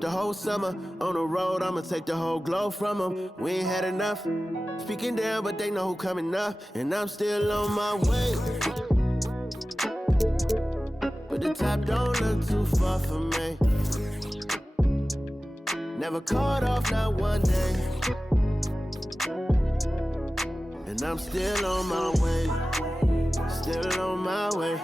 The whole summer on the road, I'ma take the whole glow from them. We ain't had enough. Speaking down, but they know who coming up, and I'm still on my way. But the top don't look too far for me. Never caught off, not one day. And I'm still on my way. Still on my way.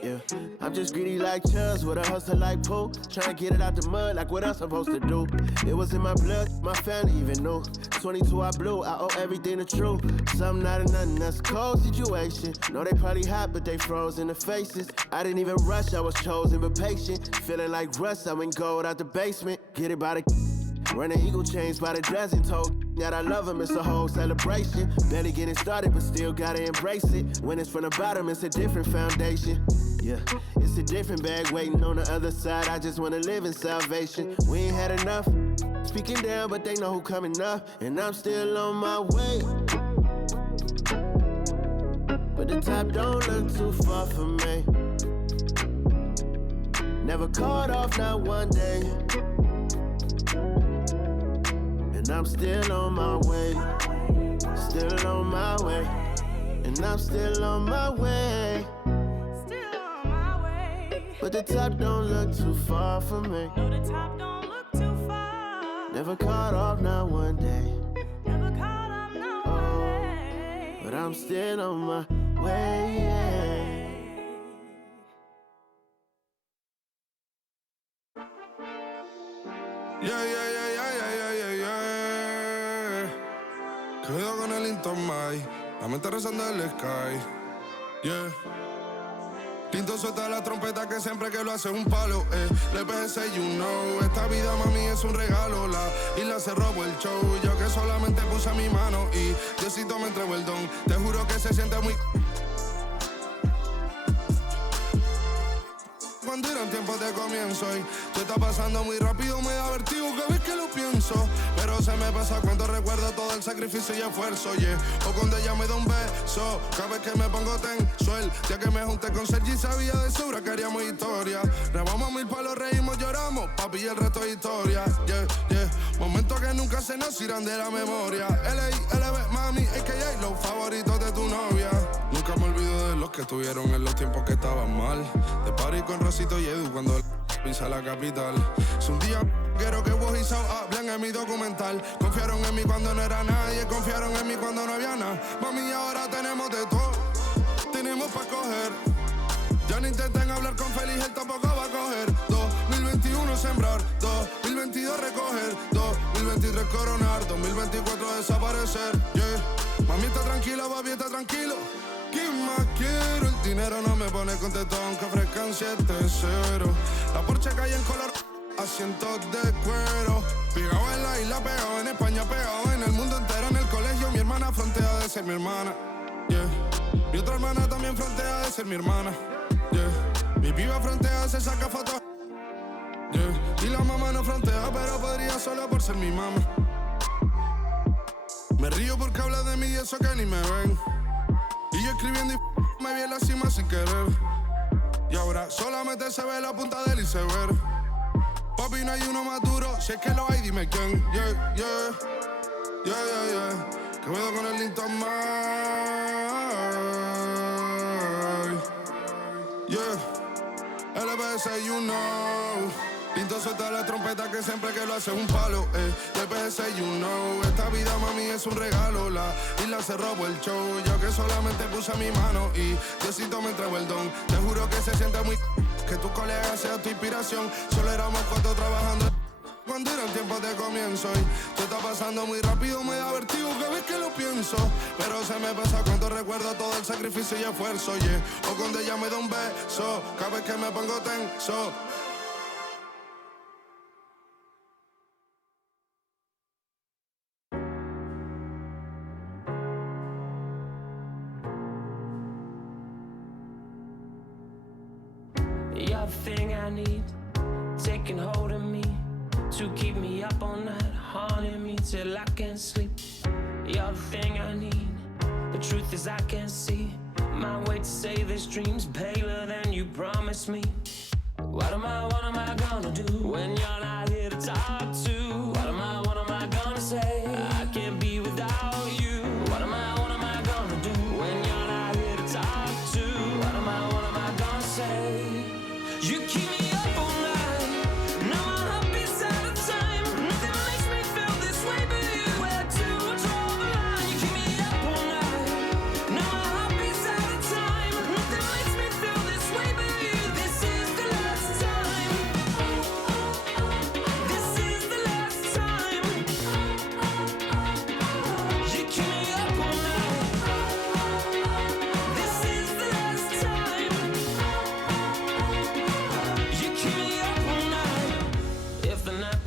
Yeah, I'm just greedy like Chubbs with a hustle like Pooh. Tryna get it out the mud like what else I'm supposed to do. It was in my blood, my family even knew. 22 I blew, I owe everything to true. Something out of nothing, that's a cold situation. Know they probably hot, but they froze in the faces. I didn't even rush, I was chosen but patient. Feeling like Russ, I went gold out the basement. Get it by the running eagle chains by the dozen. Told that I love him, it's a whole celebration. Barely getting started, but still gotta embrace it. When it's from the bottom, it's a different foundation. Yeah, it's a different bag waiting on the other side. I just wanna live in salvation. We ain't had enough. Speaking down, but they know who coming up, and I'm still on my way. But the top don't look too far for me. Never caught off, not one day. And I'm still on my way. Still on my way. And I'm still on my way. But the top don't look too far for me. No, the top don't look too far. Never caught off, not one day. Never caught off, not one day. But I'm still on my way. Quedo con el Intomai, la mente rezando el sky. Yeah. Tinto suelta la trompeta que siempre que lo hace es un palo, Le PSA, you know. Esta vida, mami, es un regalo. La isla se robó el show. Yo que solamente puse mi mano y Diosito me entregó el don. Te juro que se siente muy... Cuando eran tiempos de comienzo y tú estás pasando muy rápido, me da vertigo cada vez que lo pienso. Pero se me pasa cuando recuerdo todo el sacrificio y esfuerzo, O cuando ella me da un beso, cada vez que me pongo tenso. El día que me junté con Sergi sabía de sobra que haríamos historia. Grabamos 1000 palos, reímos, lloramos, papi, y el resto es historia, Momentos que nunca se nos irán de la memoria. L.A.I.L.B. mami, a.k.a. los favoritos de tu novia. Nunca me olvido de los que estuvieron en los tiempos que estaban mal. De party con Rosito y Edu cuando pisa la capital. Es un día quiero que vos y Sao hablen en mi documental. Confiaron en mí cuando no era nadie, confiaron en mí cuando no había nada. Mami, ahora tenemos de todo, tenemos pa' coger. Ya no intenten hablar con Feliz, él tampoco va a coger. 2021 sembrar, 2022 recoger, 2023 coronar, 2024 desaparecer, Mami está tranquila, papi está tranquilo. ¿Qué más quiero? El dinero no me pone contento aunque ofrezcan 7-0. La Porsche cae en color, asientos de cuero. Pegado en la isla, pegado en España, pegado en el mundo entero. En el colegio mi hermana frontea de ser mi hermana, Mi otra hermana también frontea de ser mi hermana, Mi piba frontea, se saca fotos, Y la mamá no frontea, pero podría solo por ser mi mamá. Me río porque habla de mí y eso que ni me ven. Y yo escribiendo y me vi en la cima sin querer. Y ahora solamente se ve la punta del iceberg. Papi, no hay uno más duro, si es que lo hay, dime quién. Que veo con el Intomai. LPS, you know. Tinto suelta la trompeta que siempre que lo hace es un palo, LPS, you know. Esta vida, mami, es un regalo. La isla se robó el show. Yo que solamente puse mi mano y Diosito me entregó el don. Te juro que se siente muy... que tu colega sea tu inspiración. Solo éramos 4 trabajando cuando eran tiempos de comienzo y tú estás pasando muy rápido, me da vertigo cada vez que lo pienso. Pero se me pasa cuando recuerdo todo el sacrificio y esfuerzo, O cuando ella me da un beso, cada vez que me pongo tenso. You're the thing I need, taking hold of me, to keep me up all night, haunting me till I can't sleep. You're the thing I need, the truth is I can't see my way to say this dream's paler than you promised me. What am I gonna do when you're not here to talk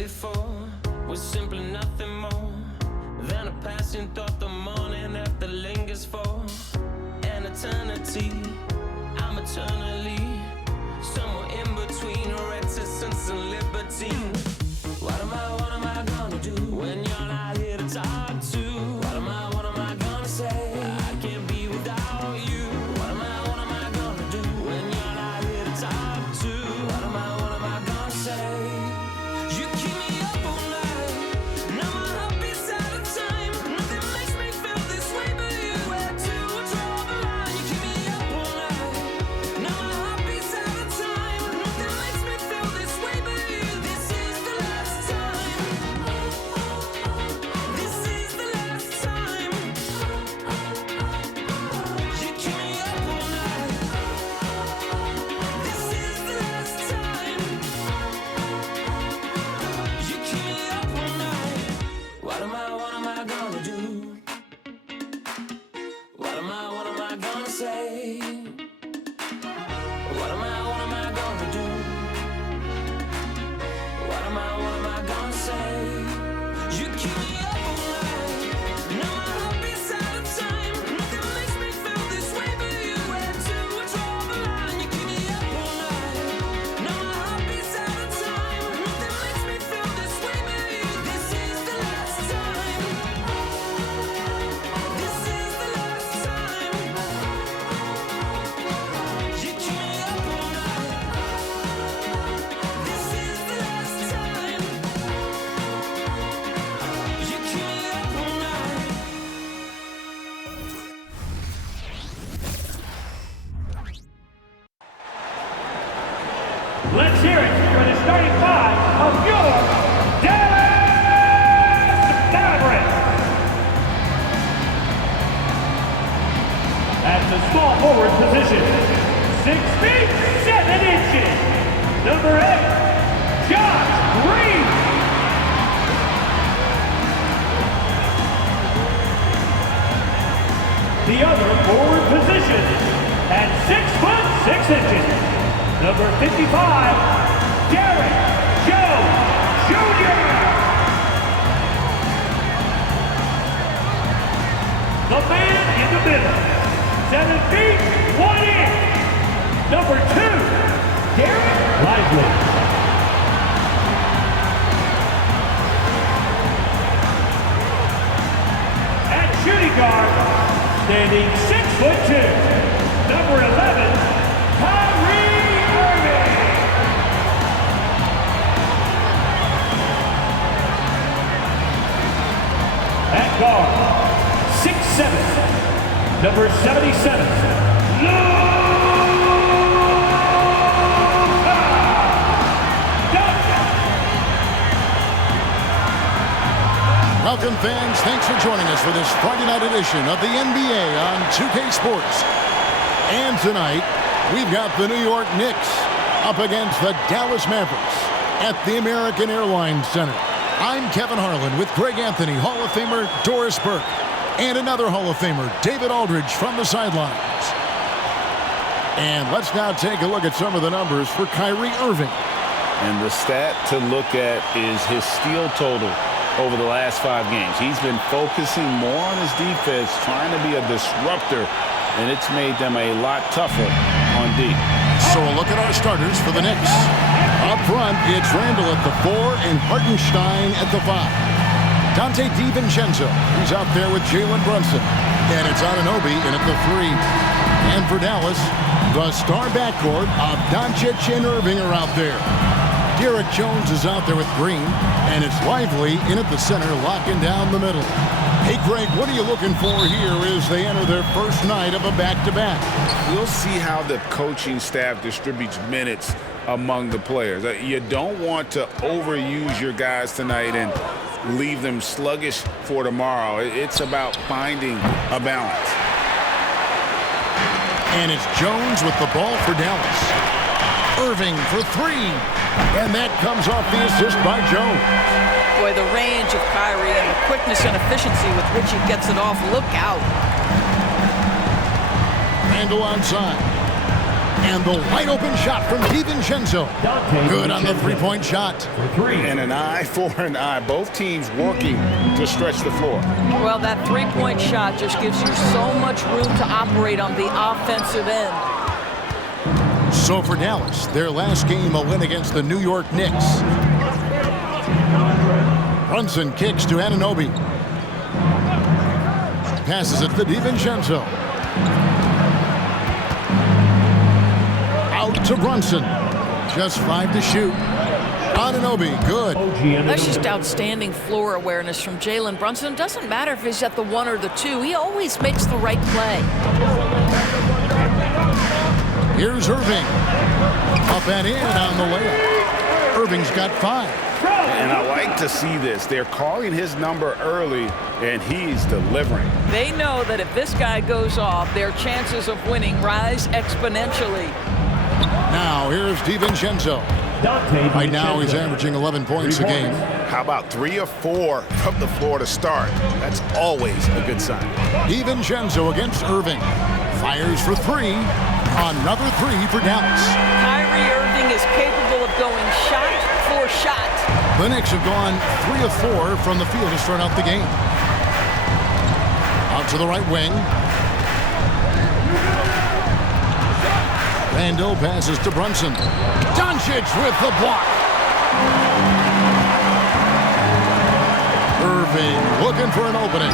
before was simply nothing more than a passing thought. The morning after lingers for an eternity. I'm eternally somewhere in between reticence and libertine. What am I gonna do when you're not here to talk to? What am I gonna say? I can't be without you. What am I gonna do when you're not here to talk to? What am I gonna say? You keep me up all night. Now my heart beats out of time. Nothing makes me feel this way but you. Where to draw the line? You keep me up all night. Now my heart beats out of time. Nothing makes me feel this way but you. This is the last time. This is the last time. You keep me up all night. This is the last time. You keep me up all night. What am I gonna do? What am I gonna say? What am I gonna do? What am I gonna say? You keep me up all night. Now my heart beats out of time. Nothing makes me feel this way but you. Where to draw the line? You keep me up all night. Now my heart beats out of time. Nothing makes me feel this way but you. This is the last time. This is the last time. You keep me up all night. This is the last time. You keep me up all night. Let's hear it for the starting five of your Dallas Mavericks. At the small forward position, 6 feet 7 inches, number 8, Josh Green. The other forward position, at 6 foot 6 inches, number 55, Derek Jones Jr. The man in the middle, 7 feet 1 inch, number 2, Derek Lively. At shooting guard, standing 6 foot 2, number 11, Kyrie Irving. At guard, 6'7", number 77, Welcome, fans. Thanks for joining us for this Friday night edition of the NBA on 2K Sports. And tonight, we've got the New York Knicks up against the Dallas Mavericks at the American Airlines Center. I'm Kevin Harlan with Greg Anthony, Hall of Famer Doris Burke, and another Hall of Famer, David Aldridge, from the sidelines. And let's now take a look at some of the numbers for Kyrie Irving. And the stat to look at is his steal total over the last 5 games. He's been focusing more on his defense, trying to be a disruptor, and it's made them a lot tougher on D. So a look at our starters for the Knicks. Up front, it's Randall at the 4 and Hartenstein at the 5. Donte DiVincenzo, he's out there with Jalen Brunson. And it's Anunoby in at the 3. And for Dallas, the star backcourt of Doncic and Irving are out there. Derek Jones is out there with Green, and it's Lively in at the center, locking down the middle. Hey, Greg, what are you looking for here as they enter their first night of a back-to-back? We'll see how the coaching staff distributes minutes among the players. You don't want to overuse your guys tonight and leave them sluggish for tomorrow. It's about finding a balance. And it's Jones with the ball for Dallas. Irving for 3. And that comes off the assist by Jones. Boy, the range of Kyrie and the quickness and efficiency with which he gets it off. Look out. Randall onside. And the wide open shot from DiVincenzo. Good on the three-point shot. And an eye for an eye. Both teams working to stretch the floor. Well, that three-point shot just gives you so much room to operate on the offensive end. So for Dallas, their last game a win against the New York Knicks. Brunson kicks to Anunoby. Passes it to DiVincenzo. Out to Brunson. Just 5 to shoot. Anunoby, good. That's just outstanding floor awareness from Jalen Brunson. Doesn't matter if he's at the 1 or the 2. He always makes the right play. Here's Irving. Up and in on the layup. Irving's got 5. And I like to see this. They're calling his number early, and he's delivering. They know that if this guy goes off, their chances of winning rise exponentially. Now here's DiVincenzo. Right now he's averaging 11 points a game. How about 3 or 4 from the floor to start? That's always a good sign. DiVincenzo against Irving. Fires for 3. Another 3 for Dallas. Kyrie Irving is capable of going shot for shot. The Knicks have gone 3 of 4 from the field to start out the game. Out to the right wing. Randle passes to Brunson. Doncic with the block. Irving looking for an opening.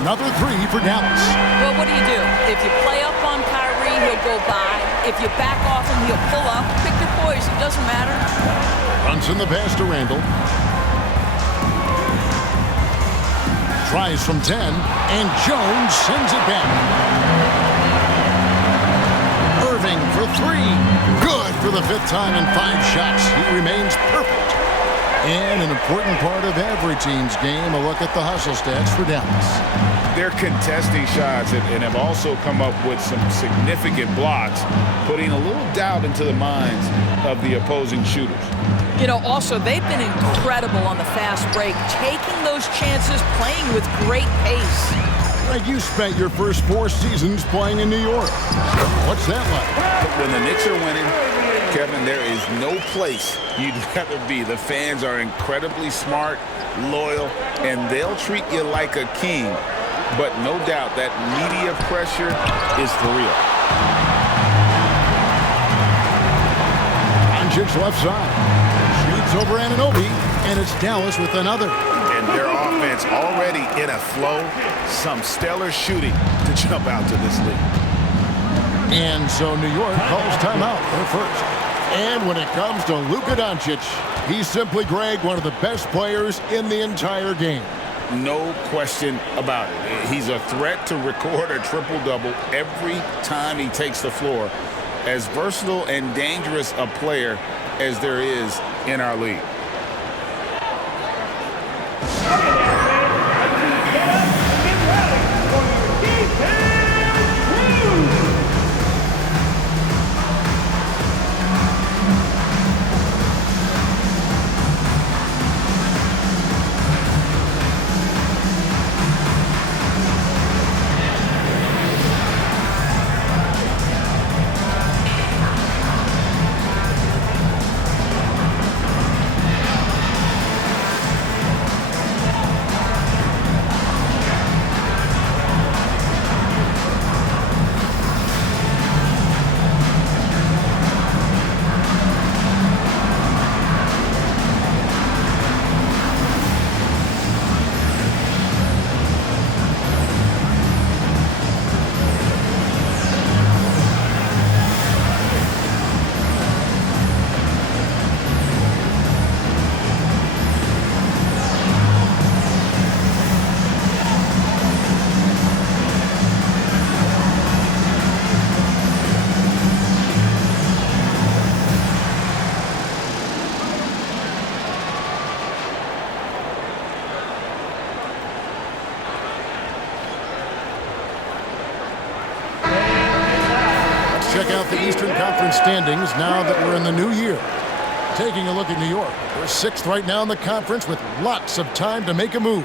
Another 3 for Dallas. Well, what do? If you play up on Kyrie, he'll go by. If you back off him, he'll pull up. Pick your poison. Doesn't matter. Brunson the pass to Randle. Tries from 10, and Jones sends it back. Irving for 3. Good for the 5th time in 5 shots. He remains perfect. And an important part of every team's game, a look at the hustle stats for Dallas. They're contesting shots and have also come up with some significant blocks, putting a little doubt into the minds of the opposing shooters. You know, also, they've been incredible on the fast break, taking those chances, playing with great pace. Like you spent your first 4 seasons playing in New York. What's that like? When the Knicks are winning, Kevin, there is no place you'd rather be. The fans are incredibly smart, loyal, and they'll treat you like a king. But no doubt that media pressure is for real. Doncic left side. Shoots over Anunoby, and it's Dallas with another. And their offense already in a flow. Some stellar shooting to jump out to this lead. And so New York calls timeout. They're first. And when it comes to Luka Doncic, he's simply, Greg, one of the best players in the entire game. No question about it. He's a threat to record a triple-double every time he takes the floor. As versatile and dangerous a player as there is in our league. Check out the Eastern Conference standings now that we're in the new year. Taking a look at New York. They're 6th right now in the conference with lots of time to make a move.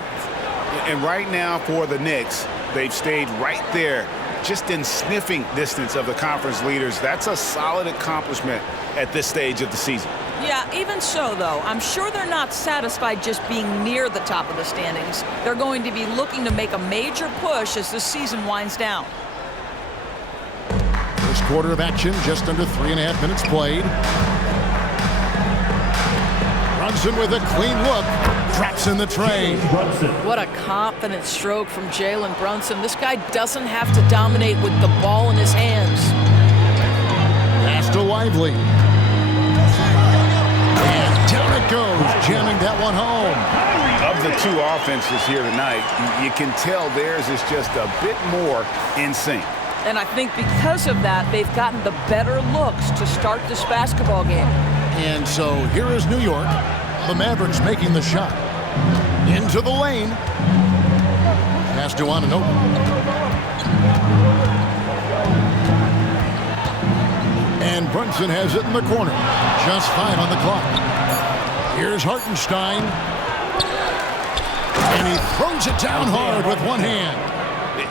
And right now for the Knicks, they've stayed right there just in sniffing distance of the conference leaders. That's a solid accomplishment at this stage of the season. Yeah, even so, though, I'm sure they're not satisfied just being near the top of the standings. They're going to be looking to make a major push as the season winds down. First quarter of action, just under 3.5 minutes played. Brunson with a clean look, drops in the tray. What a confident stroke from Jalen Brunson. This guy doesn't have to dominate with the ball in his hands. Pass to Lively. And down it goes, jamming that one home. Of the two offenses here tonight, you can tell theirs is just a bit more in sync. And I think because of that, they've gotten the better looks to start this basketball game. And so here is New York. The Mavericks making the shot. Into the lane. Pass to Anunoby. And Brunson has it in the corner. Just 5 on the clock. Here's Hartenstein. And he throws it down hard with one hand.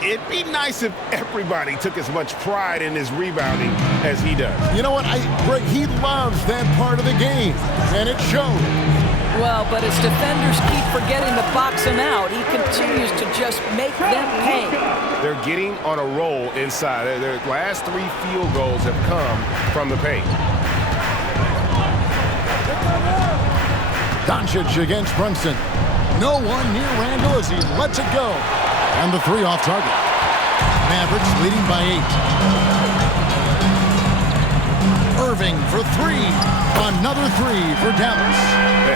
It'd be nice if everybody took as much pride in his rebounding as he does. You know what? He loves that part of the game, and it showed. Well, but his defenders keep forgetting to box him out. He continues to just make them pay. They're getting on a roll inside. Their last 3 field goals have come from the paint. Donte against Brunson. No one near Randall as he lets it go. And the 3 off target. Mavericks leading by 8. Irving for 3. Another 3 for Dallas.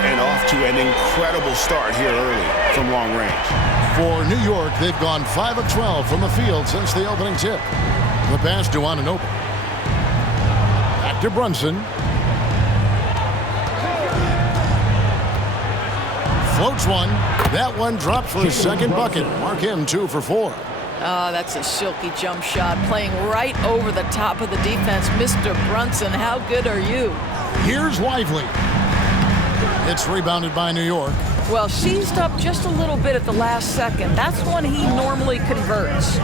And off to an incredible start here early from long range. For New York, they've gone 5 of 12 from the field since the opening tip. The pass to Anunoby. Back to Brunson. Floats one. That one drops for his second bucket. Mark him 2 for 4. Oh, that's a silky jump shot, playing right over the top of the defense. Mr. Brunson, how good are you? Here's Lively. It's rebounded by New York. Well, seized up just a little bit at the last second. That's when he normally converts.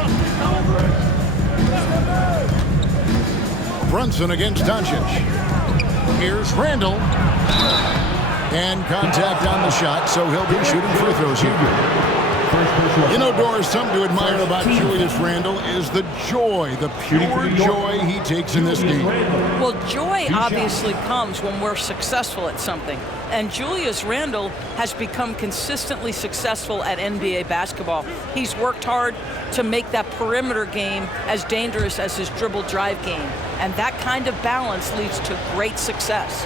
Brunson against Doncic. Here's Randall. And contact on the shot, so he'll be shooting free throws here. You know, Doris, something to admire about Julius Randle is the joy, the pure joy he takes in this game. Well, joy obviously comes when we're successful at something. And Julius Randle has become consistently successful at NBA basketball. He's worked hard to make that perimeter game as dangerous as his dribble drive game. And that kind of balance leads to great success.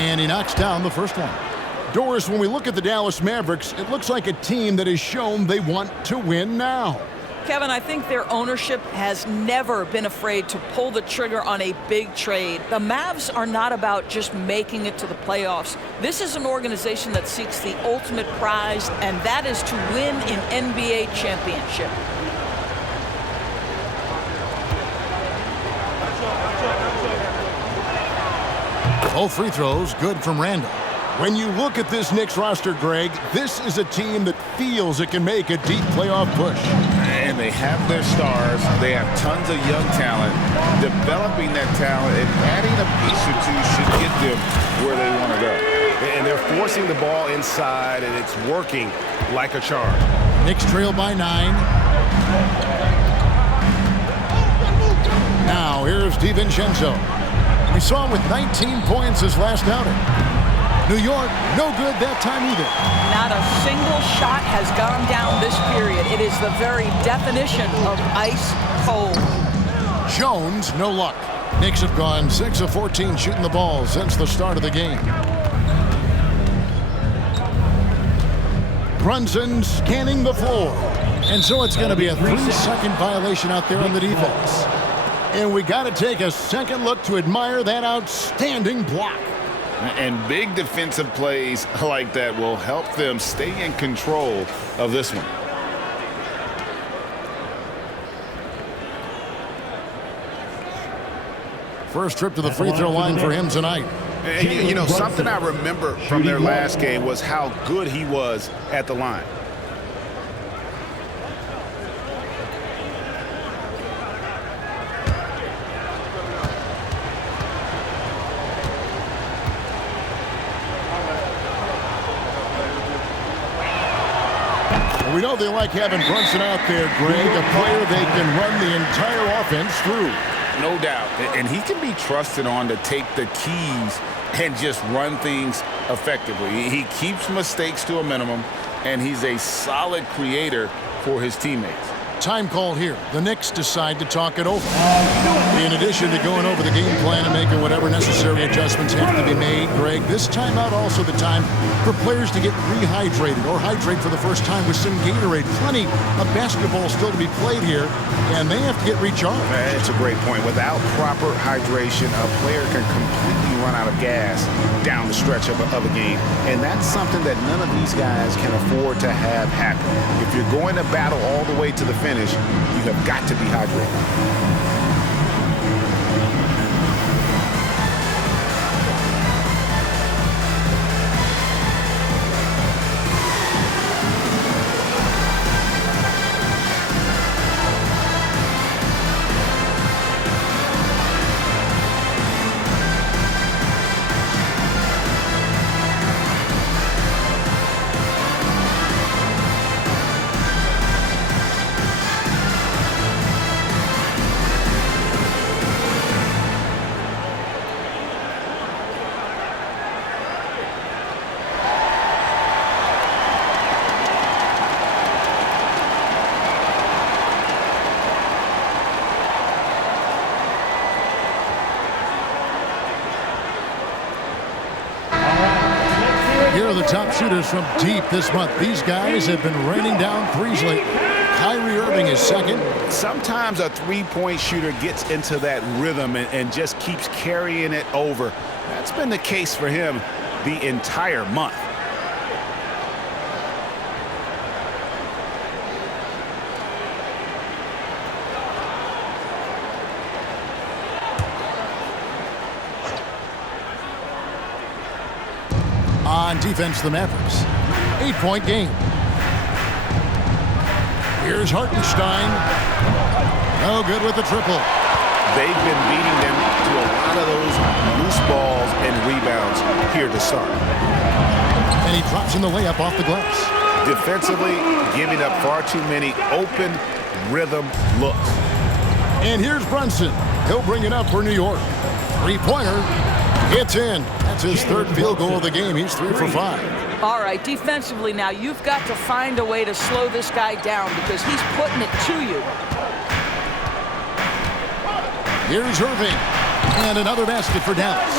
And he knocks down the first one. Doris, when we look at the Dallas Mavericks, it looks like a team that has shown they want to win now. Kevin, I think their ownership has never been afraid to pull the trigger on a big trade. The Mavs are not about just making it to the playoffs. This is an organization that seeks the ultimate prize, and that is to win an NBA championship. Both free throws good from Randall. When you look at this Knicks roster, Greg, this is a team that feels it can make a deep playoff push. And they have their stars. They have tons of young talent. Developing that talent and adding a piece or two should get them where they want to go. And they're forcing the ball inside, and it's working like a charm. Knicks trail by 9. Now here's DiVincenzo. We saw him with 19 points his last outing. New York, no good that time either. Not a single shot has gone down this period. It is the very definition of ice cold. Jones, no luck. Knicks have gone 6 of 14 shooting the ball since the start of the game. Brunson scanning the floor. And so it's going to be a 3-second violation out there on the defense. And we got to take a second look to admire that outstanding block. And big defensive plays like that will help them stay in control of this one. First trip to the free throw line for him tonight. And, you know, something I remember from their last game was how good he was at the line. We know they like having Brunson out there, Greg, a player they can run the entire offense through. No doubt. And he can be trusted on to take the keys and just run things effectively. He keeps mistakes to a minimum, and he's a solid creator for his teammates. Time call here. The Knicks decide to talk it over. In addition to going over the game plan and making whatever necessary adjustments have to be made, Greg, this timeout also the time for players to get rehydrated or hydrate for the first time with some Gatorade. Plenty of basketball still to be played here, and they have to get recharged. It's a great point. Without proper hydration, a player can completely run out of gas down the stretch of a game, and that's something that none of these guys can afford to have happen. If you're going to battle all the way to the finish, you have got to be hydrated. Here are the top shooters from deep this month. These guys have been raining down threes lately. Kyrie Irving is second. Sometimes a three-point shooter gets into that rhythm and just keeps carrying it over. That's been the case for him the entire month. On defense, the Mavericks. 8-point game. Here's Hartenstein. No good with the triple. They've been beating them to a lot of those loose balls and rebounds here to start. And he drops in the layup off the glass. Defensively, giving up far too many open rhythm looks. And here's Brunson. He'll bring it up for New York. Three-pointer. It's in. That's his third field goal of the game. He's 3 for 5. All right, defensively now, you've got to find a way to slow this guy down because he's putting it to you. Here's Irving. And another basket for Dallas.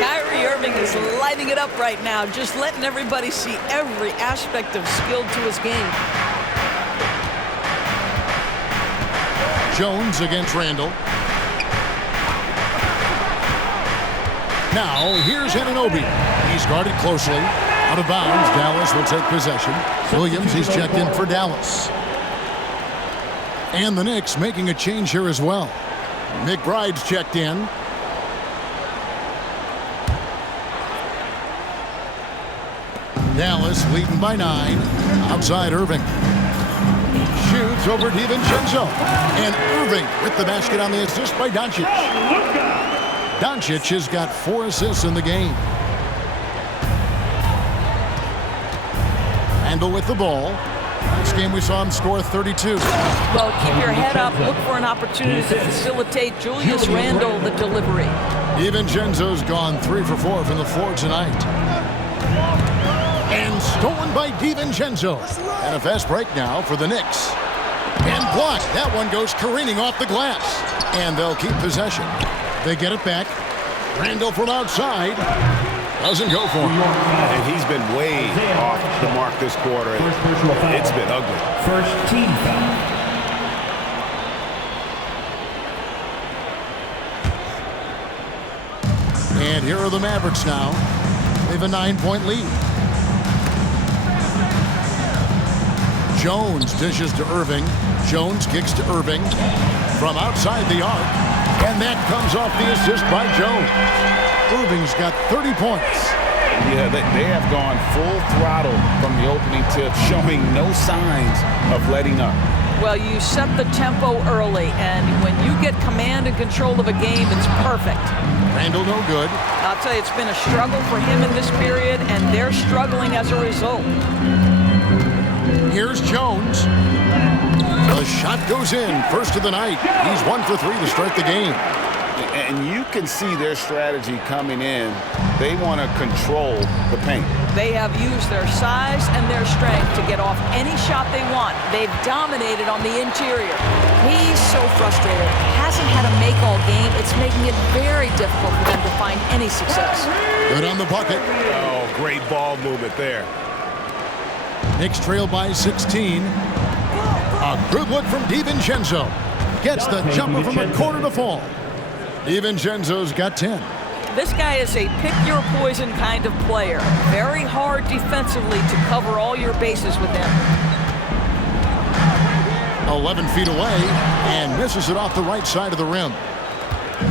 Kyrie Irving is lighting it up right now, just letting everybody see every aspect of skill to his game. Jones against Randall. Now, here's Anunoby. He's guarded closely. Out of bounds, Dallas will take possession. Williams, he's checked in for Dallas. And the Knicks making a change here as well. McBride's checked in. Dallas leading by 9. Outside Irving. Shoots over DiVincenzo. And Irving with the basket on the assist by Donte. Donte has got 4 assists in the game. Randall with the ball. This game we saw him score 32. Well, keep your head up. Look for an opportunity to facilitate Julius Randle the delivery. DiVincenzo's gone 3 for 4 from the floor tonight. And stolen by DiVincenzo. And a fast break now for the Knicks. And blocked. That one goes careening off the glass. And they'll keep possession. They get it back. Randall from outside. Doesn't go for him. And he's been way off the mark this quarter. It's been ugly. First team foul. And here are the Mavericks now. They have a 9-point lead. Jones dishes to Irving. Jones kicks to Irving. From outside the arc. And that comes off the assist by Jones. Irving's got 30 points. Yeah, they have gone full throttle from the opening tip, showing no signs of letting up. Well, you set the tempo early, and when you get command and control of a game, it's perfect. Randle no good. I'll tell you, it's been a struggle for him in this period, and they're struggling as a result. Here's Jones. The shot goes in. First of the night. He's 1 for 3 to start the game. And you can see their strategy coming in. They want to control the paint. They have used their size and their strength to get off any shot they want. They've dominated on the interior. He's so frustrated. Hasn't had a make all game. It's making it very difficult for them to find any success. Good on the bucket. Oh, great ball movement there. Knicks trail by 16. A good look from DiVincenzo. Gets the jumper from the corner to fall. DiVincenzo's got 10. This guy is a pick-your-poison kind of player. Very hard defensively to cover all your bases with him. 11 feet away and misses it off the right side of the rim.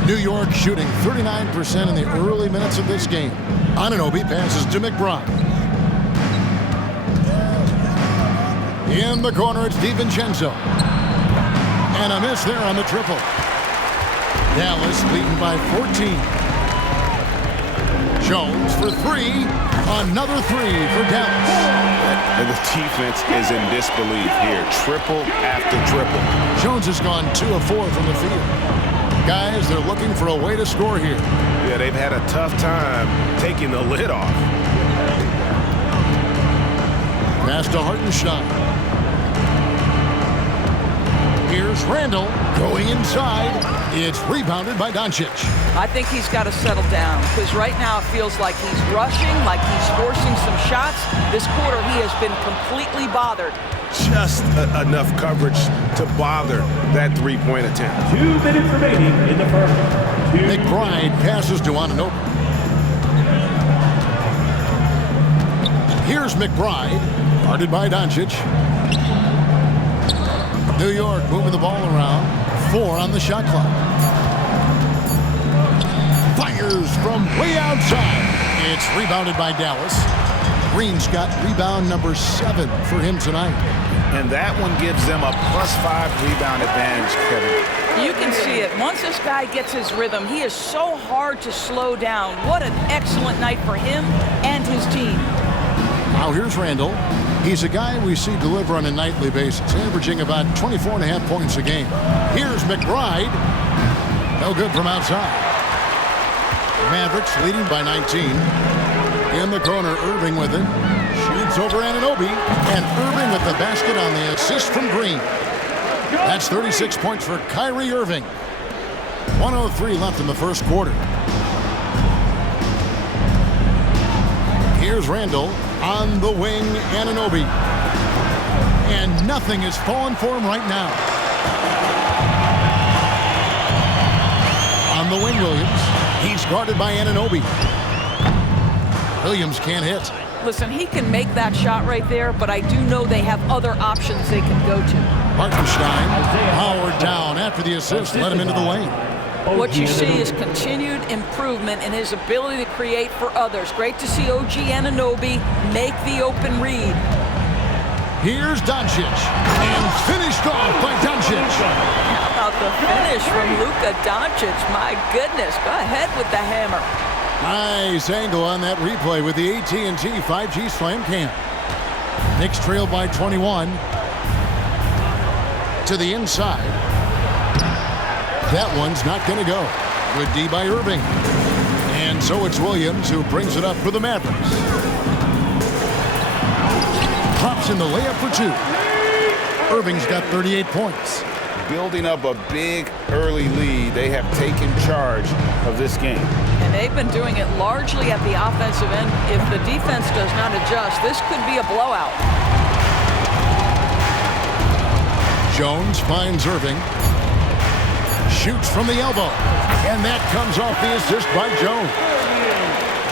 New York shooting 39% in the early minutes of this game. Anunoby passes to McBride. In the corner, it's DiVincenzo. And a miss there on the triple. Dallas leading by 14. Jones for 3. Another 3 for Dallas. And the defense is in disbelief here. Triple after triple. Jones has gone 2 of 4 from the field. Guys, they're looking for a way to score here. Yeah, they've had a tough time taking the lid off. Pass to Hartenstein. Here's Randle going inside. It's rebounded by Donte. I think he's got to settle down because right now it feels like he's rushing, like he's forcing some shots. This quarter he has been completely bothered. Just enough coverage to bother that three-point attempt. 2 minutes remaining in the first. McBride passes to Anunoby. Here's McBride, guarded by Donte. New York moving the ball around. 4 on the shot clock. Fires from way outside. It's rebounded by Dallas. Green's got rebound number 7 for him tonight. And that one gives them a +5 rebound advantage, Kevin. You can see it. Once this guy gets his rhythm, he is so hard to slow down. What an excellent night for him and his team. Now here's Randle. He's a guy we see deliver on a nightly basis, averaging about 24.5 points a game. Here's McBride. No good from outside. Mavericks leading by 19. In the corner, Irving with it. Shoots over Anunoby. And Irving with the basket on the assist from Green. That's 36 points for Kyrie Irving. 1:03 left in the first quarter. Here's Randle. On the wing, Anunoby. And nothing is falling for him right now. On the wing, Williams. He's guarded by Anunoby. Williams can't hit. Listen, he can make that shot right there, but I do know they have other options they can go to. Hartenstein powered down after the assist, let him into the lane. What you see is continued improvement in his ability to create for others. Great to see OG Anunoby make the open read. Here's Donte. And finished off by Donte. How about the finish from Luka Doncic? My goodness, go ahead with the hammer. Nice angle on that replay with the AT&T 5G Slam Cam. Knicks trail by 21. To the inside. That one's not going to go. Good D by Irving. And so it's Williams who brings it up for the Mavericks. Drops in the layup for 2. Irving's got 38 points. Building up a big early lead, they have taken charge of this game. And they've been doing it largely at the offensive end. If the defense does not adjust, this could be a blowout. Jones finds Irving. Shoots from the elbow. And that comes off the assist by Jones.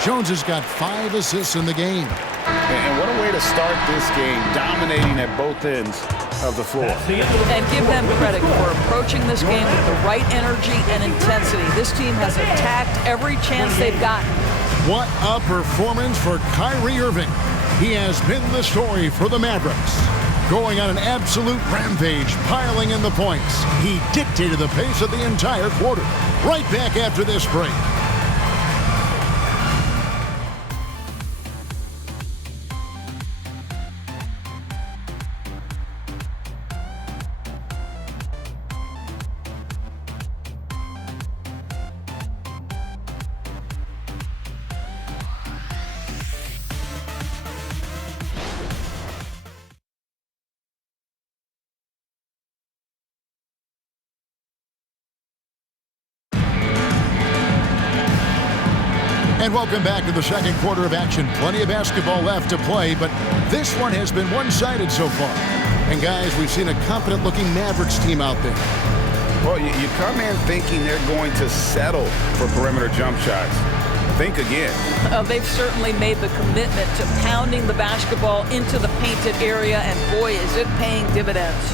Jones has got 5 assists in the game. And what a way to start this game, dominating at both ends of the floor. And give them credit for approaching this game with the right energy and intensity. This team has attacked every chance they've gotten. What a performance for Kyrie Irving. He has been the story for the Mavericks. Going on an absolute rampage, piling in the points. He dictated the pace of the entire quarter. Right back after this break. And welcome back to the second quarter of action. Plenty of basketball left to play, but this one has been one-sided so far. And guys, we've seen a confident-looking Mavericks team out there. Well, you come in thinking they're going to settle for perimeter jump shots. Think again. They've certainly made the commitment to pounding the basketball into the painted area, and boy, is it paying dividends.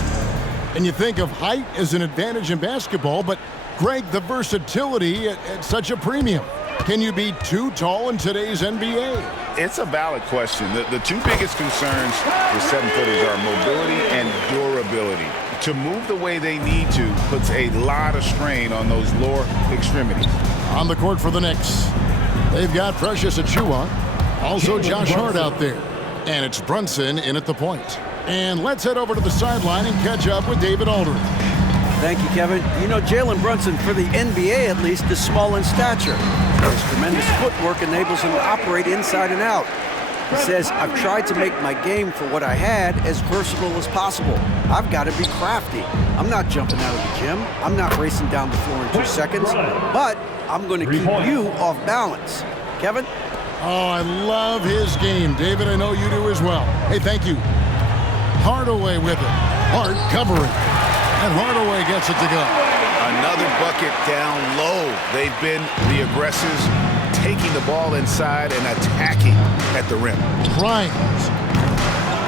And you think of height as an advantage in basketball, but Greg, the versatility at such a premium. Can you be too tall in today's NBA? It's a valid question. The two biggest concerns with seven-footers are mobility and durability. To move the way they need to puts a lot of strain on those lower extremities. On the court for the Knicks, they've got Precious Achiuwa, also Josh Hart out there. And it's Brunson in at the point. And let's head over to the sideline and catch up with David Aldridge. Thank you, Kevin. You know, Jalen Brunson, for the NBA at least, is small in stature. His tremendous footwork enables him to operate inside and out. He says, I've tried to make my game for what I had as versatile as possible. I've got to be crafty. I'm not jumping out of the gym. I'm not racing down the floor in 2 seconds. But I'm going to keep you off balance. Kevin? Oh, I love his game. David, I know you do as well. Hey, thank you. Hardaway with it. Hart covering. And Hardaway gets it to go. Another bucket down low. They've been the aggressors, taking the ball inside and attacking at the rim. Grimes.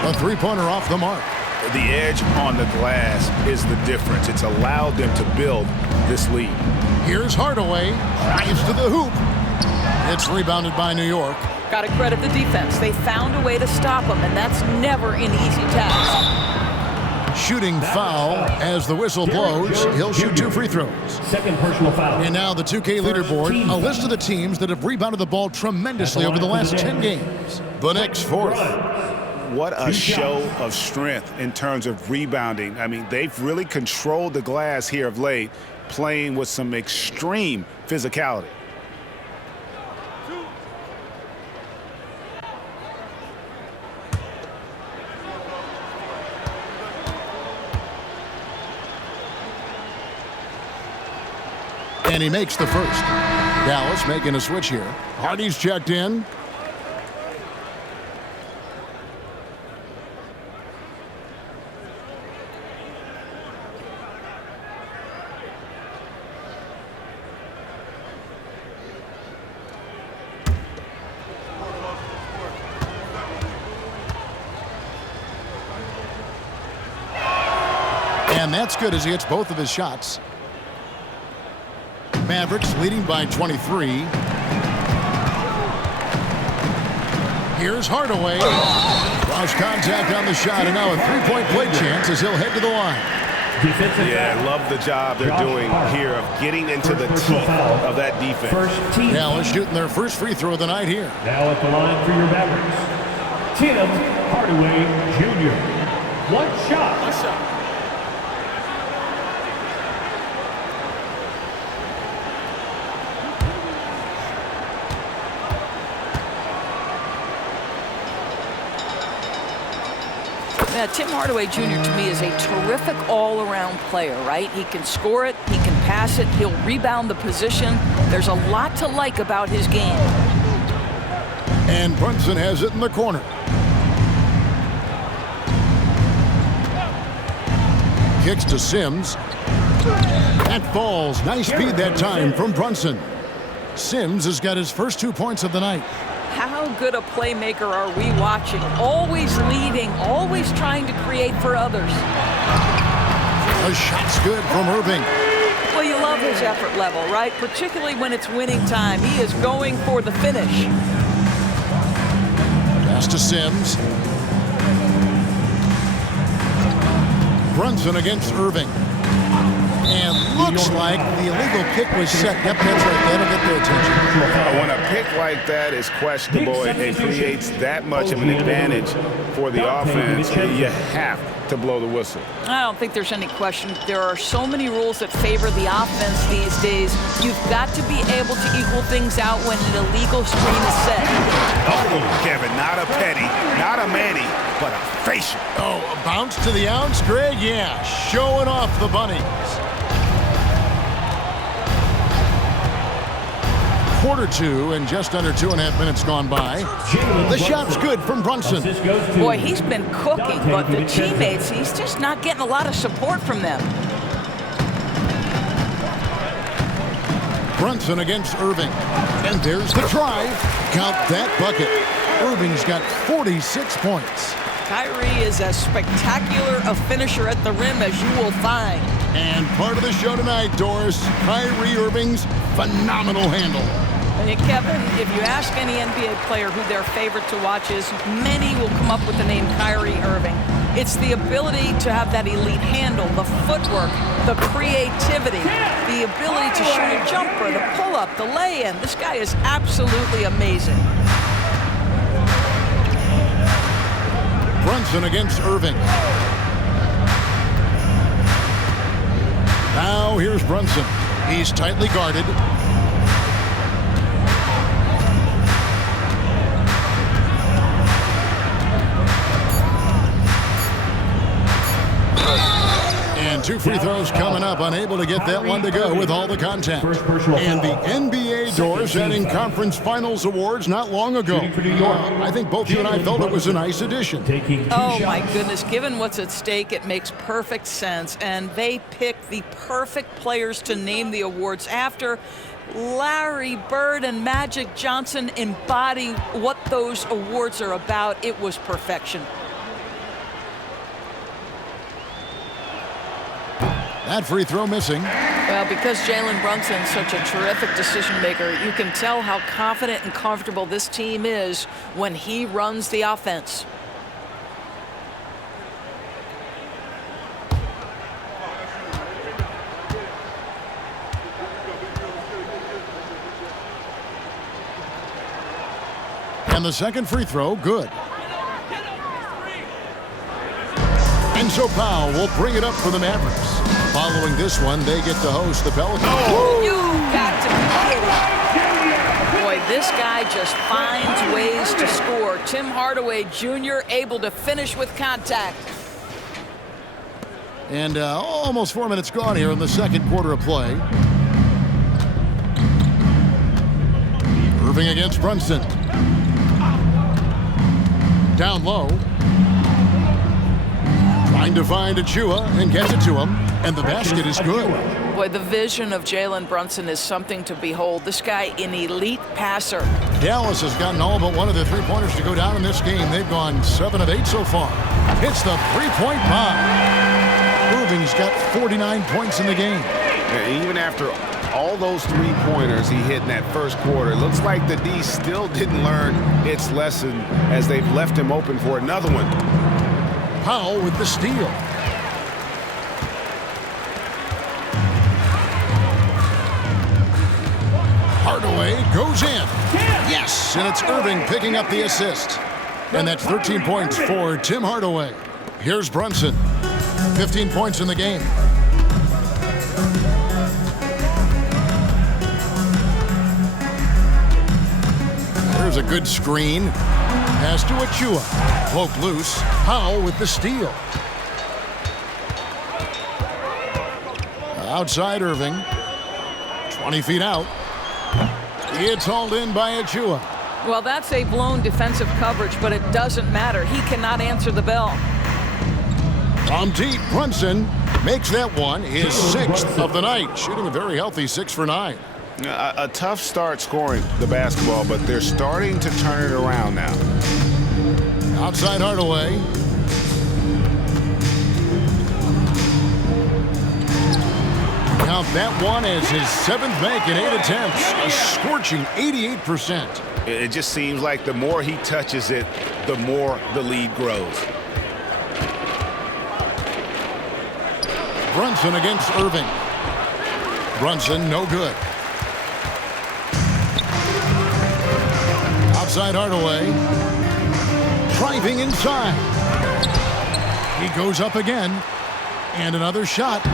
A three-pointer off the mark. The edge on the glass is the difference. It's allowed them to build this lead. Here's Hardaway. Drives to the hoop. It's rebounded by New York. Got to credit the defense. They found a way to stop him, and that's never an easy task. Shooting foul as the whistle blows. He'll shoot 2 free throws. Second personal foul. And now the 2K leaderboard, a list of the teams that have rebounded the ball tremendously over the last 10 games. The Knicks fourth. What a show of strength in terms of rebounding. I mean, they've really controlled the glass here of late, playing with some extreme physicality. And he makes the first. Dallas making a switch here. Hardy's checked in. And that's good as he hits both of his shots. Mavericks leading by 23. Here's Hardaway. Cross contact on the shot, and now a three-point play chance as he'll head to the line. Yeah, I love the job they're doing here of getting into the teeth of that defense. Dallas shooting their first free throw of the night here. Now at the line for your Mavericks, Tim Hardaway Jr. One shot. Yeah, Tim Hardaway Jr. to me is a terrific all-around player, right? He can score it, he can pass it, he'll rebound the position. There's a lot to like about his game. And Brunson has it in the corner. Kicks to Sims. That falls. Nice speed that time from Brunson. Sims has got his first 2 points of the night. How good a playmaker are we watching? Always leading, always trying to create for others. The shot's good from Irving. Well, you love his effort level, right? Particularly when it's winning time. He is going for the finish. Pass to Sims. Brunson against Irving. And looks like the illegal kick was set. Yep, that's right. That'll get their attention. When a pick like that is questionable, it creates that much of an advantage for the offense. You have to blow the whistle. I don't think there's any question. There are so many rules that favor the offense these days. You've got to be able to equal things out when an illegal screen is set. Oh, Kevin, not a penny, not a Manny, but a facial. Oh, a bounce to the ounce, Greg? Yeah, showing off the bunnies. Quarter two and just under 2.5 minutes gone by. The shot's good from Brunson. Boy, he's been cooking, but the teammates, he's just not getting a lot of support from them. Brunson against Irving. And there's the drive. Count that bucket. Irving's got 46 points. Kyrie is as spectacular a finisher at the rim as you will find. And part of the show tonight, Doris, Kyrie Irving's phenomenal handle. And Kevin, if you ask any NBA player who their favorite to watch is, many will come up with the name Kyrie Irving. It's the ability to have that elite handle, the footwork, the creativity, the ability to shoot a jumper, the pull-up, the lay-in. This guy is absolutely amazing. Brunson against Irving. Now here's Brunson. He's tightly guarded. And two free throws coming up, unable to get that one to go with all the contact. And the NBA Doors setting conference finals awards not long ago. I think both you and I felt it was a nice addition. Oh my goodness, given what's at stake, it makes perfect sense. And they picked the perfect players to name the awards after. Larry Bird and Magic Johnson embody what those awards are about. It was perfection. That free throw missing. Well, because Jalen Brunson's such a terrific decision maker, you can tell how confident and comfortable this team is when he runs the offense. And the second free throw, good. And so Powell will bring it up for the Mavericks. Following this one, they get to host the Pelicans. Oh, you got to be kidding. Boy, this guy just finds ways to score. Tim Hardaway Jr. able to finish with contact. And almost 4 minutes gone here in the second quarter of play. Irving against Brunson. Down low. Trying to find Achua and gets it to him. And the basket is good. Boy, the vision of Jalen Brunson is something to behold. This guy, an elite passer. Dallas has gotten all but one of the three-pointers to go down in this game. They've gone 7 of 8 so far. Hits the three-point bomb. Irving's got 49 points in the game. Yeah, even after all those three-pointers he hit in that first quarter, it looks like the D still didn't learn its lesson as they've left him open for another one. Powell with the steal. Hardaway goes in. Yes, and it's Irving picking up the assist. And that's 13 points for Tim Hardaway. Here's Brunson. 15 points in the game. There's a good screen. Pass to Achua. Poked loose. Powell with the steal. Outside Irving. 20 feet out. It's hauled in by Achua. Well, that's a blown defensive coverage, but it doesn't matter. He cannot answer the bell. From deep, Brunson makes that one his 6th of the night, shooting a very healthy 6 for 9. A tough start scoring the basketball, but they're starting to turn it around now. Outside Hardaway. Count that one as his 7th make in 8 attempts, a scorching 88%. It just seems like the more he touches it, the more the lead grows. Brunson against Irving. Brunson, no good. Outside Hardaway. Driving inside. He goes up again. And another shot.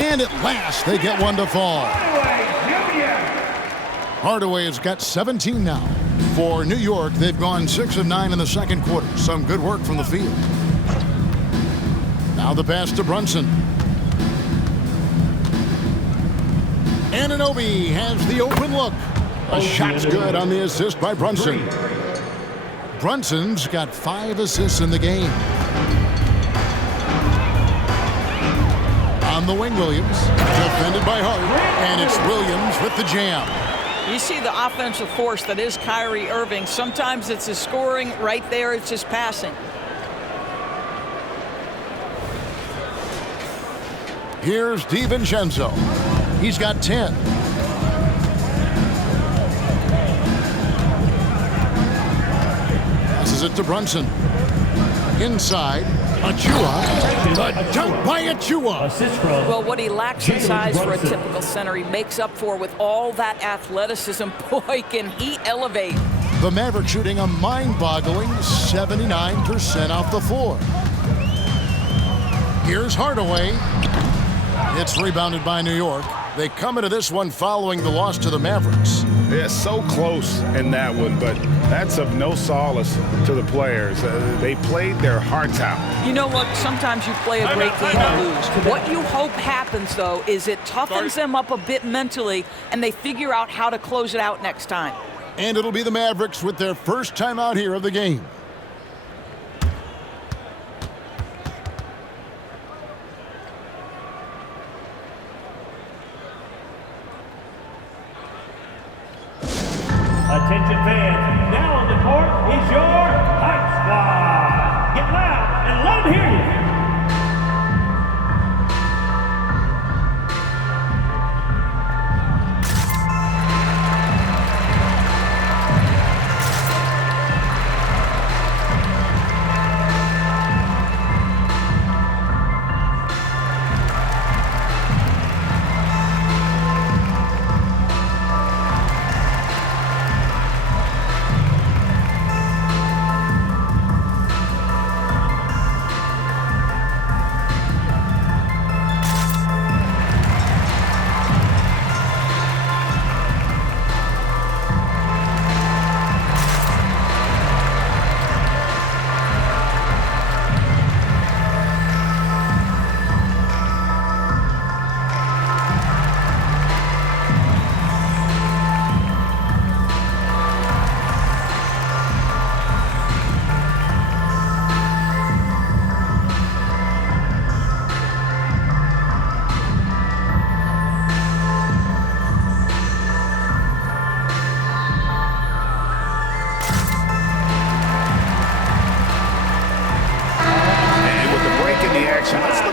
And at last, they get one to fall. Hardaway has got 17 now. For New York, they've gone 6 of 9 in the second quarter. Some good work from the field. Now the pass to Brunson. Anunoby has the open look. A shot's good on the assist by Brunson. Brunson's got 5 assists in the game. On the wing, Williams. Defended by Hart. And it's Williams with the jam. You see the offensive force that is Kyrie Irving. Sometimes it's his scoring. Right there, it's his passing. Here's DiVincenzo. He's got 10. Passes it to Brunson. Inside. Achua. The dunk by Achua. Well, what he lacks in size for a typical center, he makes up for with all that athleticism. Boy, can he elevate. The Mavericks shooting a mind-boggling 79% off the floor. Here's Hardaway. It's rebounded by New York. They come into this one following the loss to the Mavericks. Yeah, so close in that one, but that's of no solace to the players. They played their hearts out. You know what? Sometimes you play a great game and lose. What you hope happens, though, is it toughens them up a bit mentally, and they figure out how to close it out next time. And it'll be the Mavericks with their first time out here of the game. Attention fans, now on the court is your Hype Squad. Get loud and let them hear you.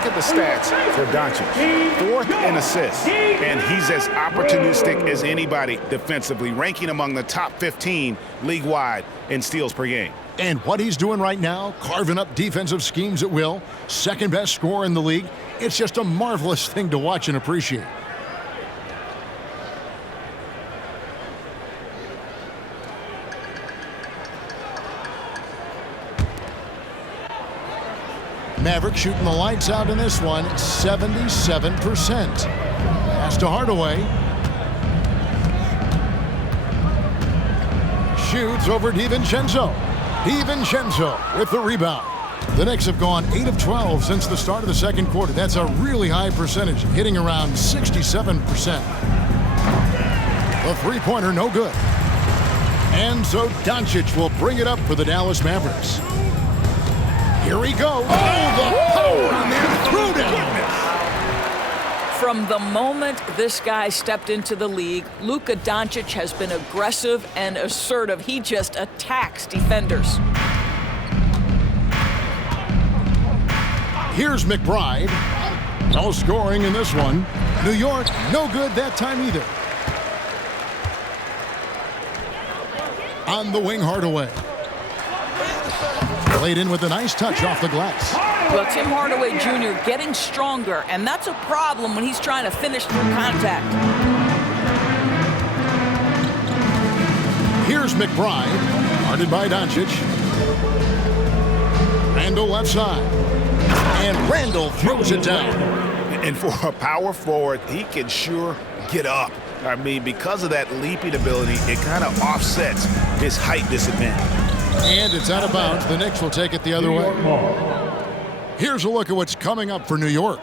The stats for Donte. 4th in assists, and he's as opportunistic as anybody defensively, ranking among the top 15 league-wide in steals per game. And what he's doing right now, carving up defensive schemes at will, second best scorer in the league, it's just a marvelous thing to watch and appreciate. Mavericks shooting the lights out in this one, 77%. Pass to Hardaway. Shoots over DiVincenzo. DiVincenzo with the rebound. The Knicks have gone 8 of 12 since the start of the second quarter. That's a really high percentage, hitting around 67%. The three-pointer, no good. And so Doncic will bring it up for the Dallas Mavericks. Here he goes. Oh, the power on there. Threw down. From the moment this guy stepped into the league, Luka Doncic has been aggressive and assertive. He just attacks defenders. Here's McBride. No scoring in this one. New York, no good that time either. On the wing, Hardaway. Played in with a nice touch off the glass. Well, Tim Hardaway Jr. getting stronger, and that's a problem when he's trying to finish through contact. Here's McBride, guarded by Doncic. Randall left side. And Randall throws it down. And for a power forward, he can sure get up. I mean, because of that leaping ability, it kind of offsets his height disadvantage. And it's out of bounds. The Knicks will take it the other way. Here's a look at what's coming up for New York.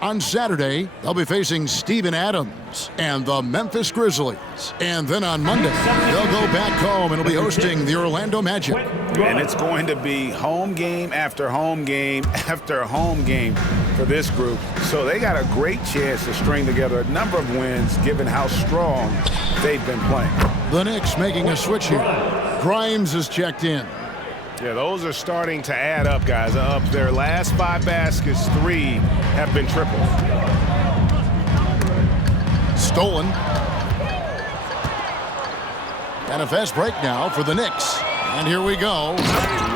On Saturday, they'll be facing Steven Adams and the Memphis Grizzlies. And then on Monday, they'll go back home and will be hosting the Orlando Magic. And it's going to be home game after home game after home game for this group. So they got a great chance to string together a number of wins given how strong they've been playing. The Knicks making a switch here. Grimes is checked in. Yeah, those are starting to add up, guys. Up their last 5 baskets, 3 have been triples. Stolen. And a fast break now for the Knicks. And here we go.